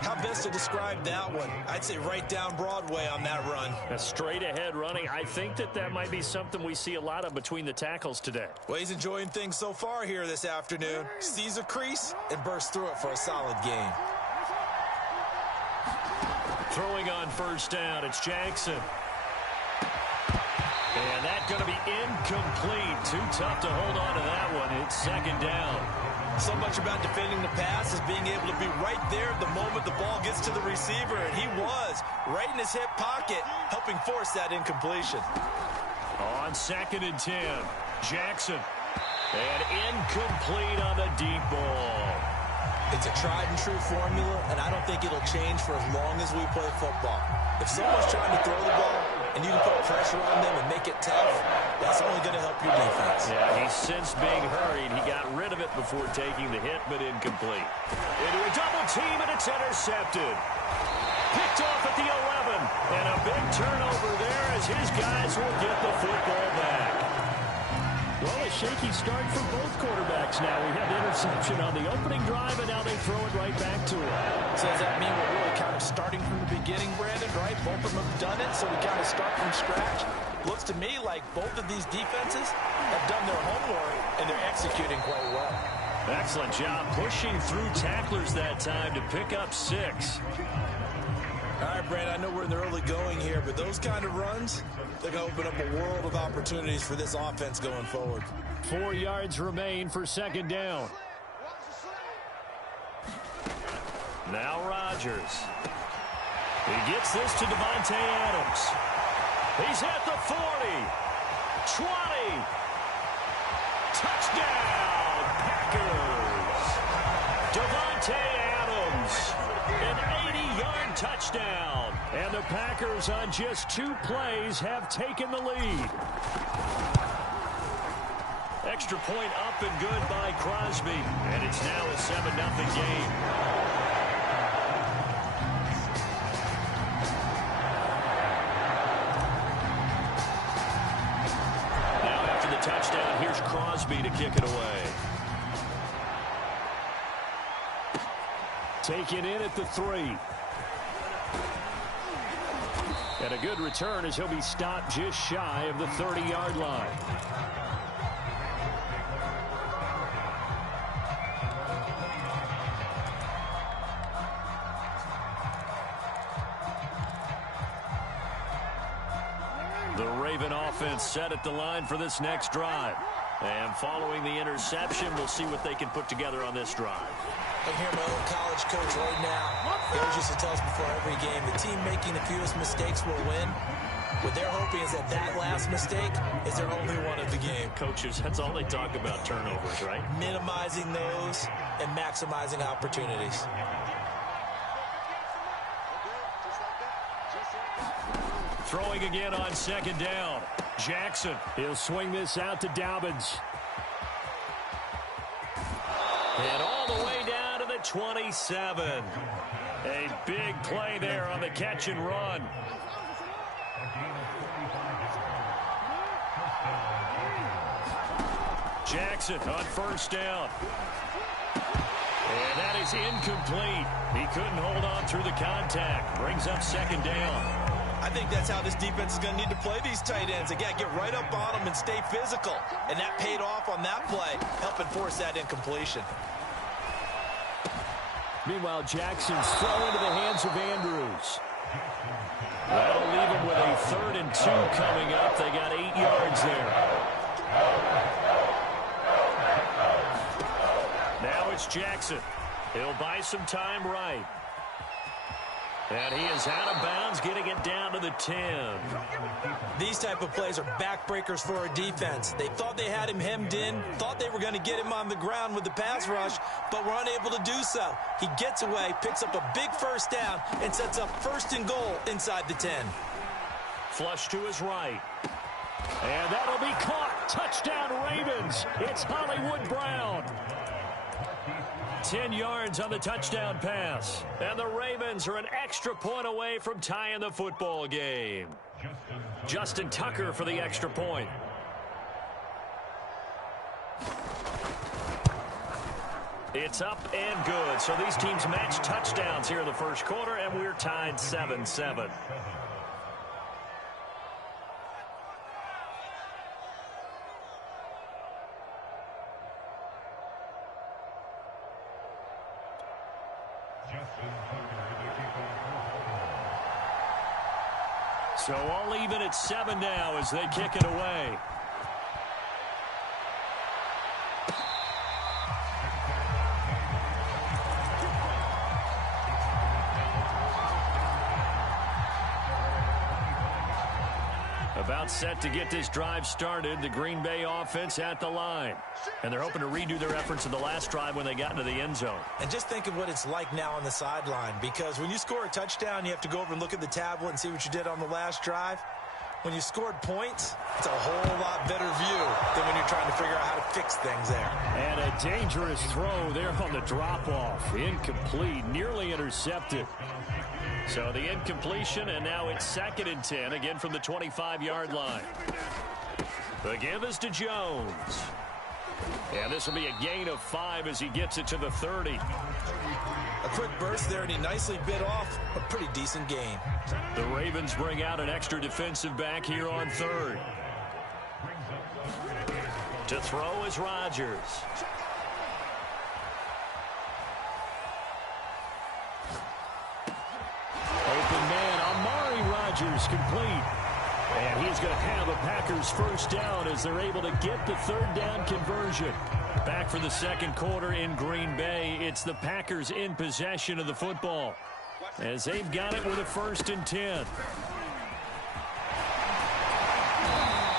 How best to describe that one? I'd say right down Broadway on that run. A straight ahead running. I think that might be something we see a lot of between the tackles today. Well, he's enjoying things so far here this afternoon. Sees a crease and bursts through it for a solid gain. Throwing on first down, it's Jackson. And that's going to be incomplete. Too tough to hold on to that one. It's second down. So much about defending the pass is being able to be right there the moment the ball gets to the receiver, and he was right in his hip pocket, helping force that incompletion. On second and 10, Jackson. And incomplete on the deep ball. It's a tried-and-true formula, and I don't think it'll change for as long as we play football. If someone's trying to throw the ball, and you can put pressure on them and make it tough, that's only going to help your defense. Yeah, he's since being hurried. He got rid of it before taking the hit, but incomplete. Into a double team, and it's intercepted. Picked off at the 11, and a big turnover there as his guys will get the football back. Well, a shaky start for both quarterbacks now. We had the interception on the opening drive, and now they throw it right back to him. So does that mean we're really kind of starting from the beginning, Brandon, right? Both of them have done it, so we kind of start from scratch. Looks to me like both of these defenses have done their homework, and they're executing quite well. Excellent job pushing through tacklers that time to pick up 6. All right, Brandon, I know we're in the early going here, but those kind of runs, they're going to open up a world of opportunities for this offense going forward. 4 yards remain for second down. Now Rodgers. He gets this to Davante Adams. He's at the 40. 20. Touchdown, Packers. Davante Adams. An 80-yard touchdown. And the Packers on just 2 plays have taken the lead. Extra point up and good by Crosby. And it's now a 7-0 game. Now after the touchdown, here's Crosby to kick it away. Taken in at the 3. And a good return as he'll be stopped just shy of the 30-yard line. The Raven offense set at the line for this next drive. And following the interception, we'll see what they can put together on this drive. I hear my old college coach right now. He always used to tell us before every game, the team making the fewest mistakes will win. What they're hoping is that last mistake is their only one of the game. Coaches, that's all they talk about, turnovers, right? Minimizing those and maximizing opportunities. Throwing again on second down. Jackson, he'll swing this out to Dobbins. And all the way down to the 27. A big play there on the catch and run. Jackson on first down. And that is incomplete. He couldn't hold on through the contact. Brings up second down. I think that's how this defense is going to need to play these tight ends. Again, get right up on them and stay physical. And that paid off on that play, helping force that incompletion. Meanwhile, Jackson's throw into the hands of Andrews. That'll leave him with a 3rd and 2 coming up. They got 8 yards there. Now it's Jackson. He'll buy some time right. And he is out of bounds, getting it down to the 10. These type of plays are backbreakers for a defense. They thought they had him hemmed in, thought they were going to get him on the ground with the pass rush, but were unable to do so. He gets away, picks up a big first down, and sets up 1st and goal inside the 10. Flush to his right. And that'll be caught. Touchdown, Ravens. It's Hollywood Brown. 10 yards on the touchdown pass. And the Ravens are an extra point away from tying the football game. Justin Tucker for the extra point. It's up and good. So these teams match touchdowns here in the first quarter, and we're tied 7-7. So all even at 7 now as they kick it away. About set to get this drive started. The Green Bay offense at the line. And they're hoping to redo their efforts in the last drive when they got into the end zone. And just think of what it's like now on the sideline, because when you score a touchdown, you have to go over and look at the tablet and see what you did on the last drive. When you scored points, it's a whole lot better view than when you're trying to figure out how to fix things there. And a dangerous throw there on the drop-off. Incomplete, nearly intercepted. So the incompletion, and now it's 2nd and 10, again from the 25-yard line. The give is to Jones. And this will be a gain of 5 as he gets it to the 30. A quick burst there, and he nicely bit off a pretty decent gain. The Ravens bring out an extra defensive back here on 3rd. To throw is Rodgers. Open man, Amari Rodgers complete. And he's going to have a Packers first down as they're able to get the 3rd down conversion. Back for the second quarter in Green Bay. It's the Packers in possession of the football as they've got it with a 1st and 10.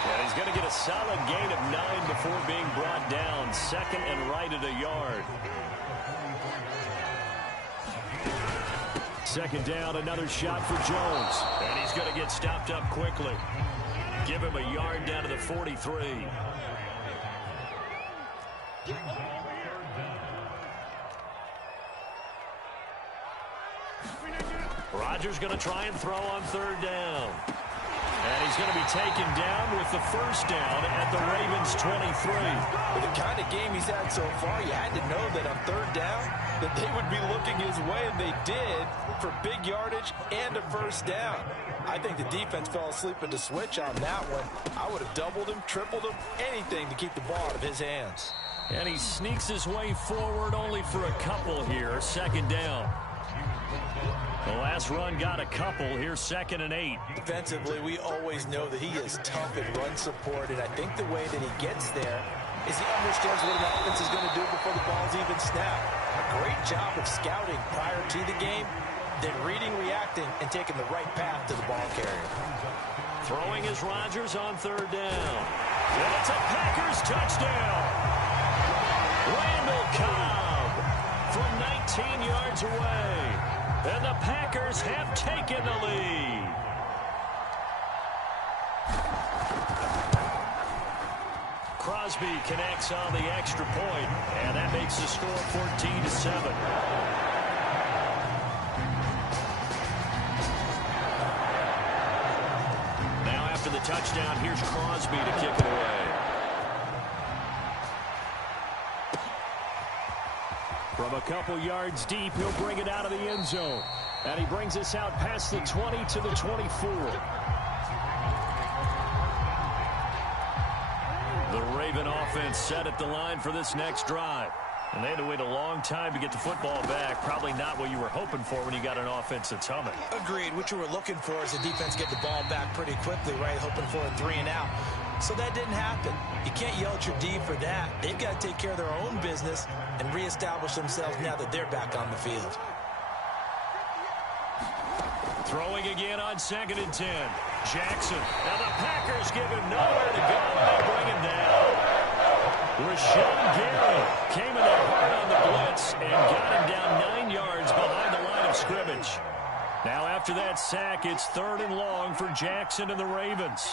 And he's going to get a solid gain of 9 before being brought down. 2nd and right at a yard. 2nd down, another shot for Jones. And he's going to get stopped up quickly. Give him a yard down to the 43. Rodgers going to try and throw on 3rd down. And he's going to be taken down with the first down at the Ravens' 23. With the kind of game he's had so far, you had to know that on 3rd down that they would be looking his way, and they did, for big yardage and a first down. I think the defense fell asleep at the switch on that one. I would have doubled him, tripled him, anything to keep the ball out of his hands. And he sneaks his way forward only for a couple here. 2nd down. The last run got a couple. Here's 2nd and 8. Defensively, we always know that he is tough at run support, and I think the way that he gets there is he understands what an offense is going to do before the ball's even snapped. A great job of scouting prior to the game, then reading, reacting, and taking the right path to the ball carrier. Throwing is Rodgers on third down. And it's a Packers touchdown. Randall Cobb from 19 yards away. And the Packers have taken the lead. Crosby connects on the extra point, and that makes the score 14-7. Now after the touchdown, here's Crosby to kick it away. From a couple yards deep, he'll bring it out of the end zone. And he brings us out past the 20 to the 24. The Raven offense set at the line for this next drive. And they had to wait a long time to get the football back. Probably not what you were hoping for when you got an offense that's humming. Agreed. What you were looking for is the defense get the ball back pretty quickly, right? Hoping for a 3 and out. So that didn't happen. You can't yell at your D for that. They've got to take care of their own business and reestablish themselves now that they're back on the field. Throwing again on 2nd and 10. Jackson. Now the Packers give him nowhere to go. They bring him down. Rashawn Gary came in there hard on the blitz and got him down 9 yards behind the line of scrimmage. Now after that sack, it's 3rd and long for Jackson and the Ravens.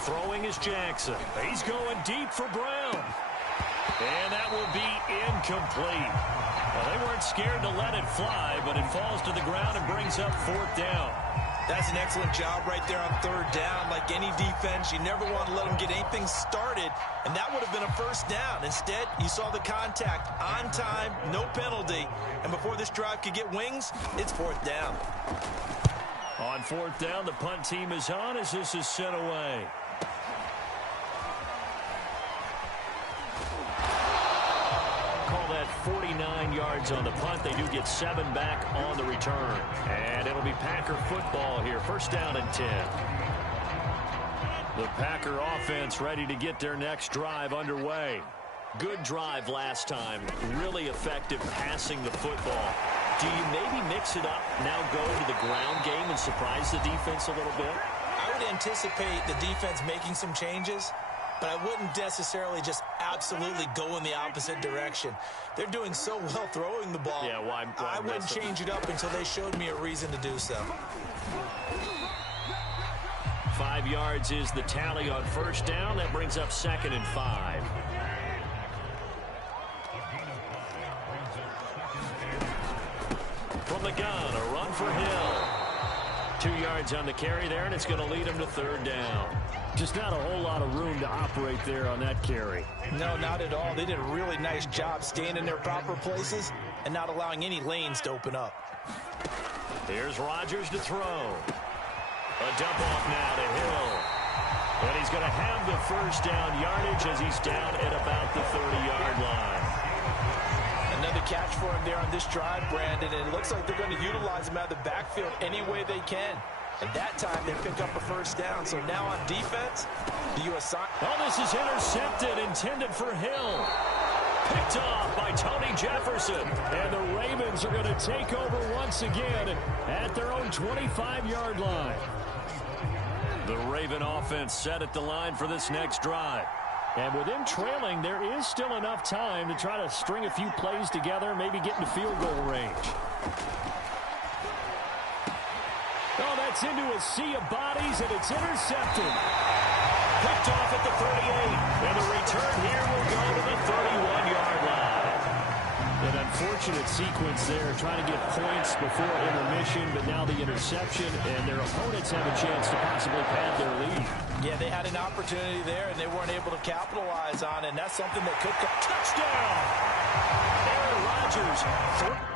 Throwing is Jackson. He's going deep for Brown. And that will be incomplete. Well, they weren't scared to let it fly, but it falls to the ground and brings up 4th down. That's an excellent job right there on 3rd down. Like any defense, you never want to let them get anything started, and that would have been a 1st down. Instead, you saw the contact on time, no penalty, and before this drive could get wings, it's 4th down. On 4th down, the punt team is on as this is sent away. Call that 49 yards on the punt. They do get 7 back on the return. And it'll be Packer football here. 1st down and 10. The Packer offense ready to get their next drive underway. Good drive last time. Really effective passing the football. Do you maybe mix it up, now go to the ground game and surprise the defense a little bit? I would anticipate the defense making some changes, but I wouldn't necessarily just absolutely go in the opposite direction. They're doing so well throwing the ball. Yeah, why I wouldn't change it up until they showed me a reason to do so. 5 yards is the tally on 1st down. That brings up 2nd and 5. From the gun, a run for Hill. 2 yards on the carry there, and it's going to lead him to 3rd down. Just not a whole lot of room to operate there on that carry. No, not at all. They did a really nice job staying in their proper places and not allowing any lanes to open up. Here's Rodgers to throw. A dump off now to Hill. And he's going to have the 1st down yardage as he's down at about the 30-yard line. Another catch for him there on this drive, Brandon, and it looks like they're going to utilize him out of the backfield any way they can. And that time, they pick up a 1st down. So now on defense, you assign... Oh, this is intercepted, intended for Hill. Picked off by Tony Jefferson. And the Ravens are going to take over once again at their own 25-yard line. The Raven offense set at the line for this next drive. And with him trailing, there is still enough time to try to string a few plays together, maybe get into field goal range. Oh, that's into a sea of bodies, and it's intercepted. Picked off at the 38, and the return here will go to the 31-yard line. An unfortunate sequence there, trying to get points before intermission, but now the interception, and their opponents have a chance to possibly pad their lead. Yeah, they had an opportunity there, and they weren't able to capitalize on it, and that's something that could come. Touchdown! Aaron Rodgers.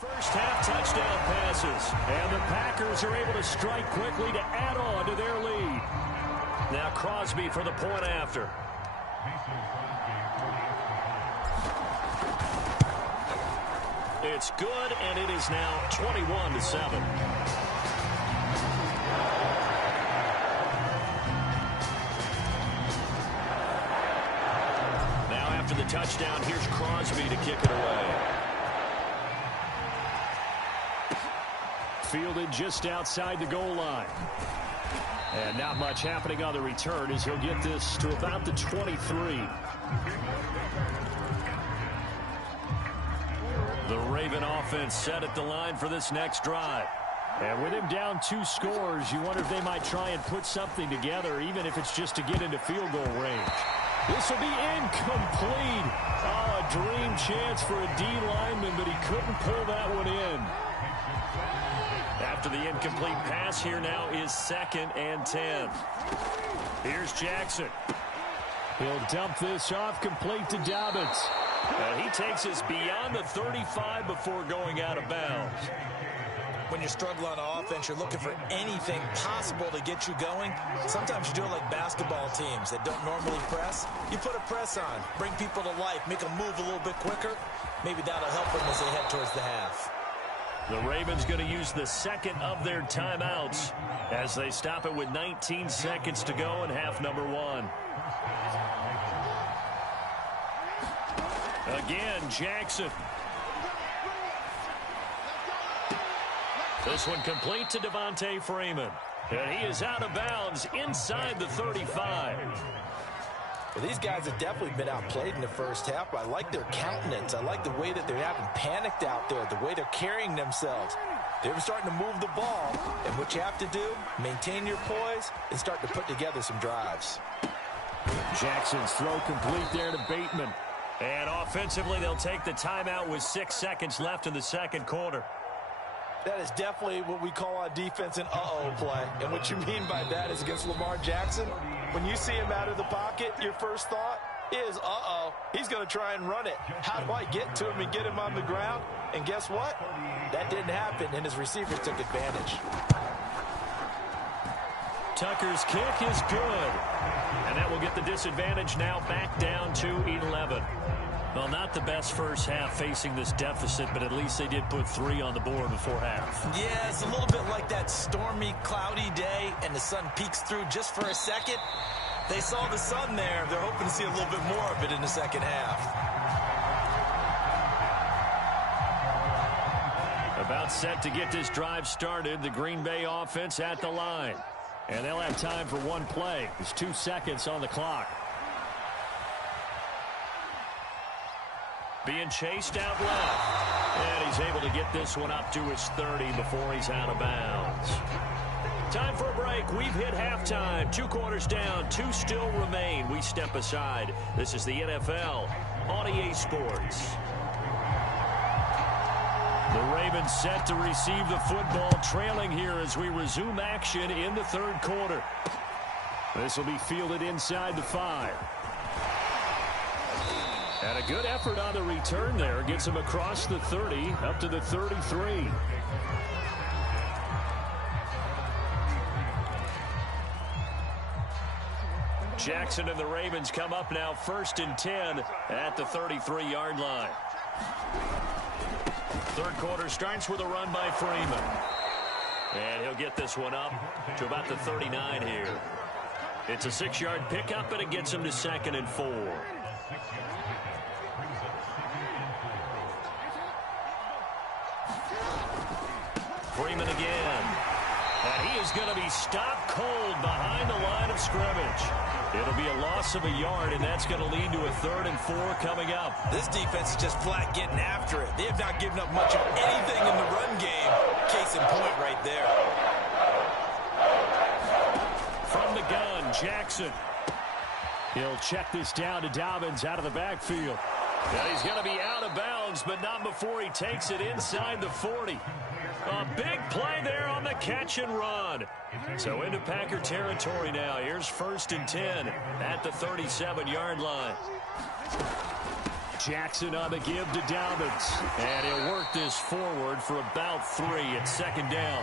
First half touchdown passes, and the Packers are able to strike quickly to add on to their lead. Now Crosby for the point after. It's good, and it is now 21-7. Now after the touchdown, here's Crosby to kick it away. Fielded just outside the goal line. And not much happening on the return as he'll get this to about the 23. The Raven offense set at the line for this next drive. And with him down 2 scores, you wonder if they might try and put something together, even if it's just to get into field goal range. This will be incomplete. Oh, a dream chance for a D lineman, but he couldn't pull that one in. After the incomplete pass, here now is 2nd and 10. Here's Jackson. He'll dump this off, complete to Dobbins. And he takes us beyond the 35 before going out of bounds. When you're struggling on offense, you're looking for anything possible to get you going. Sometimes you do it like basketball teams that don't normally press. You put a press on, bring people to life, make them move a little bit quicker. Maybe that'll help them as they head towards the half. The Ravens going to use the second of their timeouts as they stop it with 19 seconds to go in half number 1. Again, Jackson. This one complete to Devontae Freeman. And he is out of bounds inside the 35. Well, these guys have definitely been outplayed in the first half. I like their countenance. I like the way that they're having panicked out there, the way they're carrying themselves. They're starting to move the ball, and what you have to do, maintain your poise and start to put together some drives. Jackson's throw complete there to Bateman. And offensively, they'll take the timeout with 6 seconds left in the second quarter. That is definitely what we call on defense an uh-oh play. And what you mean by that is against Lamar Jackson, when you see him out of the pocket, your first thought is, uh-oh, he's going to try and run it. How do I get to him and get him on the ground? And guess what? That didn't happen, and his receivers took advantage. Tucker's kick is good. And that will get the disadvantage now back down to 11. Well, not the best first half facing this deficit, but at least they did put 3 on the board before half. Yeah, it's a little bit like that stormy, cloudy day, and the sun peeks through just for a second. They saw the sun there. They're hoping to see a little bit more of it in the second half. About set to get this drive started, the Green Bay offense at the line. And they'll have time for one play. There's 2 seconds on the clock. Being chased out left. And he's able to get this one up to his 30 before he's out of bounds. Time for a break. We've hit halftime. 2 quarters down. 2 still remain. We step aside. This is the NFL on EA Sports. The Ravens set to receive the football, trailing here as we resume action in the third quarter. This will be fielded inside the 5. And a good effort on the return there. Gets him across the 30, up to the 33. Jackson and the Ravens come up now 1st and 10 at the 33-yard line. Third quarter starts with a run by Freeman. And he'll get this one up to about the 39 here. It's a 6-yard pickup, and it gets him to 2nd and 4. Freeman again. And he is going to be stopped cold behind the line of scrimmage. It'll be a loss of a yard, and that's going to lead to a 3rd and 4 coming up. This defense is just flat getting after it. They have not given up much of anything in the run game. Case in point right there. From the gun, Jackson. He'll check this down to Dobbins out of the backfield. And he's going to be out of bounds, but not before he takes it inside the 40. A big play there on the catch and run. So into Packer territory now. Here's 1st and 10 at the 37-yard line. Jackson on the give to Dobbins. And he'll work this forward for about 3 at second down.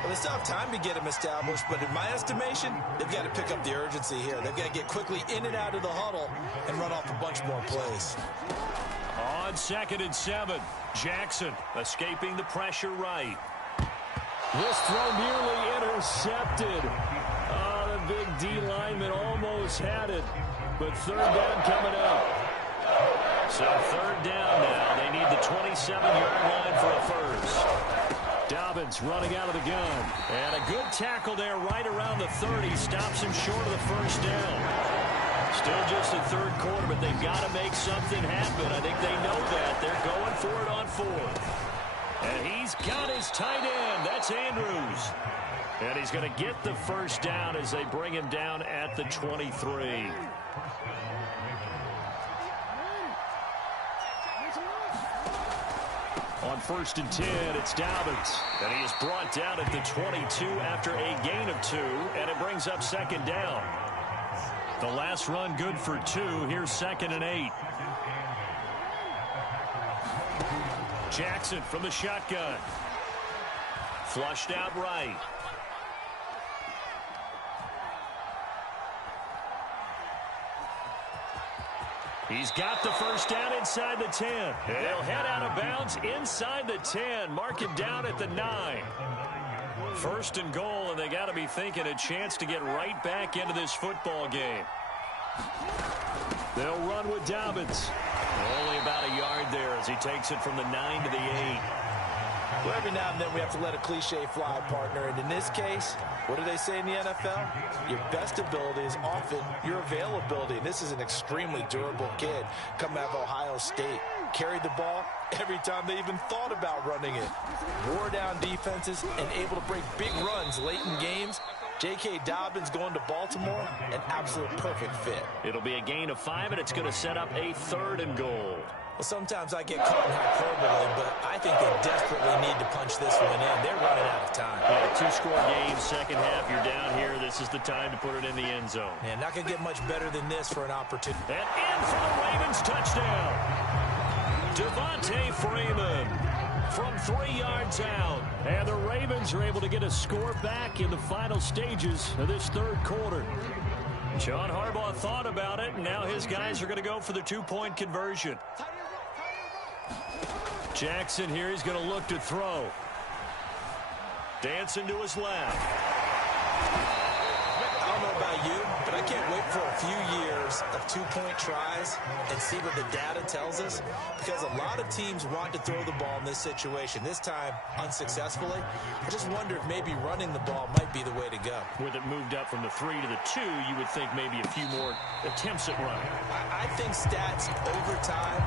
Well, they still have time to get him established, but in my estimation, they've got to pick up the urgency here. They've got to get quickly in and out of the huddle and run off a bunch more plays. On 2nd and 7, Jackson escaping the pressure right. This throw nearly intercepted. Oh, the big D lineman almost had it, but 3rd down coming up. So 3rd down now. They need the 27-yard line for a first. Dobbins running out of the gun. And a good tackle there right around the 30. Stops him short of the first down. Still just the 3rd quarter, but they've got to make something happen. I think they know that. They're going for it on 4th. And he's got his tight end. That's Andrews. And he's going to get the first down as they bring him down at the 23. On 1st and 10, it's Dobbins. And he is brought down at the 22 after a gain of 2, and it brings up 2nd down. The last run good for 2. Here's 2nd and 8. Jackson from the shotgun. Flushed out right. He's got the first down inside the 10. He'll head out of bounds inside the 10. Mark him down at the 9. 1st and goal, and they got to be thinking a chance to get right back into this football game. They'll run with Dobbins. Only about a yard there as he takes it from the 9 to the 8. Well, every now and then we have to let a cliche fly, partner. And in this case, what do they say in the NFL? Your best ability is often your availability. And this is an extremely durable kid coming out of Ohio State. Carried the ball every time they even thought about running it. Wore down defenses and able to break big runs late in games. J.K. Dobbins going to Baltimore, an absolute perfect fit. It'll be a gain of 5, and it's going to set up a 3rd and goal. Well, sometimes I get caught in hyperbole, but I think they desperately need to punch this one in. They're running out of time. Yeah, 2-score game, second half, you're down here. This is the time to put it in the end zone. Man, not going to get much better than this for an opportunity. And in for the Ravens touchdown. Devontae Freeman from 3 yards out. And the Ravens are able to get a score back in the final stages of this 3rd quarter. John Harbaugh thought about it, and now his guys are going to go for the 2-point conversion. Jackson here, he's going to look to throw. Dancing to his left. I don't know about you, but I can't wait for a few years of 2-point tries and see what the data tells us, because a lot of teams want to throw the ball in this situation. This time, unsuccessfully. I just wonder if maybe running the ball might be the way to go. With it moved up from the 3 to the 2, you would think maybe a few more attempts at running. I think stats over time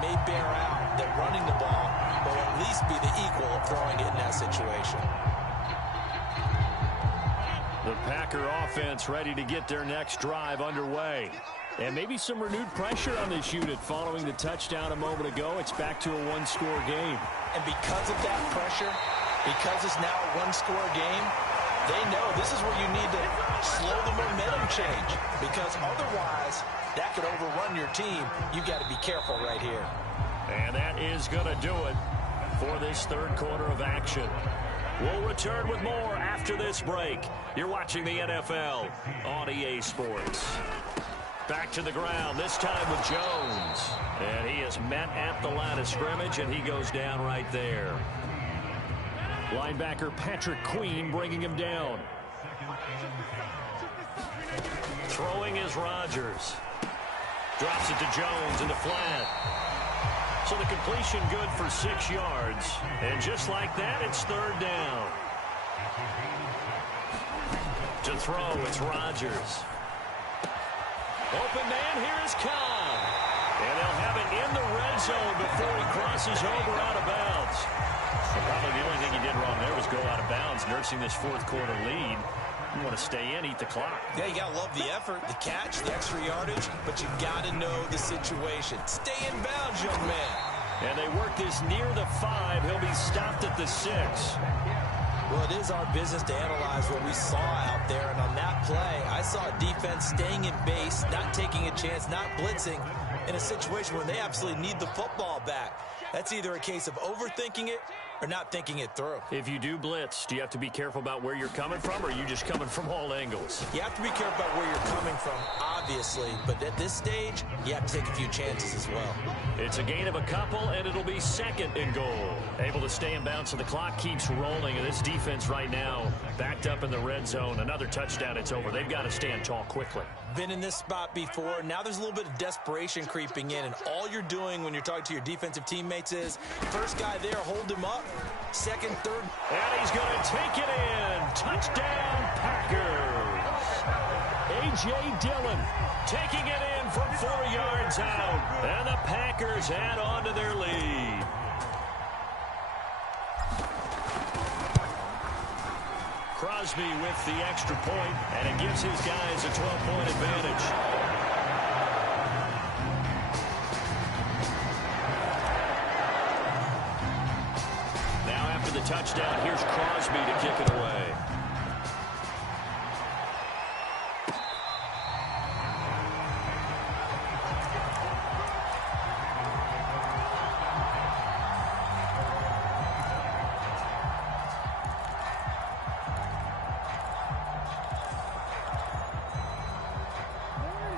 may bear out that running the ball will at least be the equal of throwing it in that situation. The Packer offense ready to get their next drive underway. And maybe some renewed pressure on this unit following the touchdown a moment ago. It's back to a 1-score game. And because of that pressure, because it's now a 1-score game, they know this is where you need to slow the momentum change, because otherwise that could overrun your team. You got to be careful right here. And that is going to do it for this 3rd quarter of action. We'll return with more after this break. You're watching the NFL on EA Sports. Back to the ground, this time with Jones. And he is met at the line of scrimmage, and he goes down right there. Linebacker Patrick Queen bringing him down. Throwing is Rodgers. Drops it to Jones in the flat. So the completion good for 6 yards. And just like that, it's 3rd down. To throw, it's Rodgers. Open man, here is Cobb. And they'll have it in the red zone before he crosses over out of bounds. Probably the only thing he did wrong there was go out of bounds, nursing this 4th quarter lead. You want to stay in, eat the clock. Yeah, you got to love the effort, the catch, the extra yardage, but you got to know the situation. Stay in bounds, young man. And they work this near the 5. He'll be stopped at the 6. Well, it is our business to analyze what we saw out there, and on that play, I saw a defense staying in base, not taking a chance, not blitzing, in a situation when they absolutely need the football back. That's either a case of overthinking it or not thinking it through. If you do blitz, do you have to be careful about where you're coming from, or are you just coming from all angles? You have to be careful about where you're coming from, obviously, but at this stage, you have to take a few chances as well. It's a gain of a couple, and it'll be second and goal. Able to stay in bounds, so the clock keeps rolling, and this defense right now backed up in the red zone. Another touchdown, it's over. They've got to stand tall quickly. Been in this spot before. Now there's a little bit of desperation creeping in, and all you're doing when you're talking to your defensive teammates is, first guy there, hold him up. Second, third. And he's going to take it in. Touchdown, Packers. A.J. Dillon taking it in from 4 yards out. And the Packers add on to their lead. Crosby with the extra point, and it gives his guys a 12-point advantage. Now after the touchdown, here's Crosby to kick it away.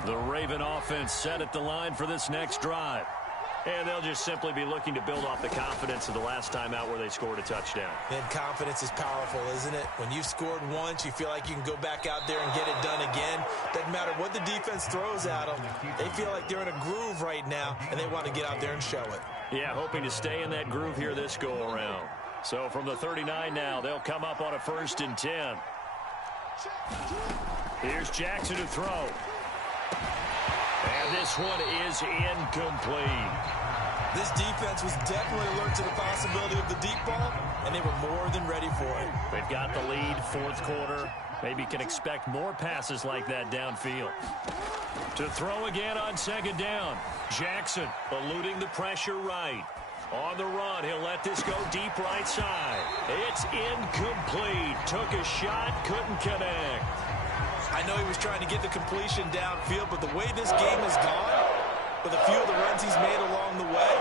The Raven offense set at the line for this next drive. And they'll just simply be looking to build off the confidence of the last time out where they scored a touchdown. And confidence is powerful, isn't it? When you've scored once, you feel like you can go back out there and get it done again. Doesn't matter what the defense throws at them. They feel like they're in a groove right now, and they want to get out there and show it. Yeah, hoping to stay in that groove here this go-around. So from the 39 now, they'll come up on a 1st and 10. Here's Jackson to throw. And this one is incomplete. This defense was definitely alert to the possibility of the deep ball, and they were more than ready for it. They've got the lead, 4th quarter. Maybe can expect more passes like that downfield. To throw again on 2nd down. Jackson eluding the pressure right. On the run, he'll let this go deep right side. It's incomplete. Took a shot, couldn't connect. I know he was trying to get the completion downfield, but the way this game has gone, with a few of the runs he's made along the way,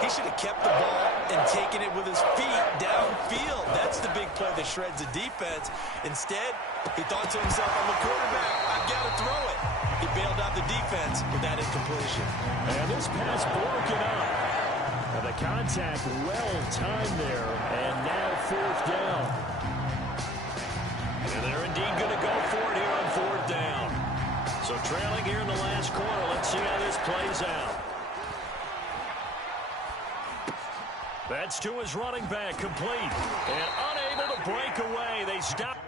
he should have kept the ball and taken it with his feet downfield. That's the big play that shreds the defense. Instead, he thought to himself, I'm a quarterback, I've got to throw it. He bailed out the defense with that incompletion. And this pass broken up. And the contact well timed there, and now 4th down. And they're indeed going to go for it here on 4th down. So trailing here in the last quarter. Let's see how this plays out. That's to his running back, complete. And unable to break away. They stop.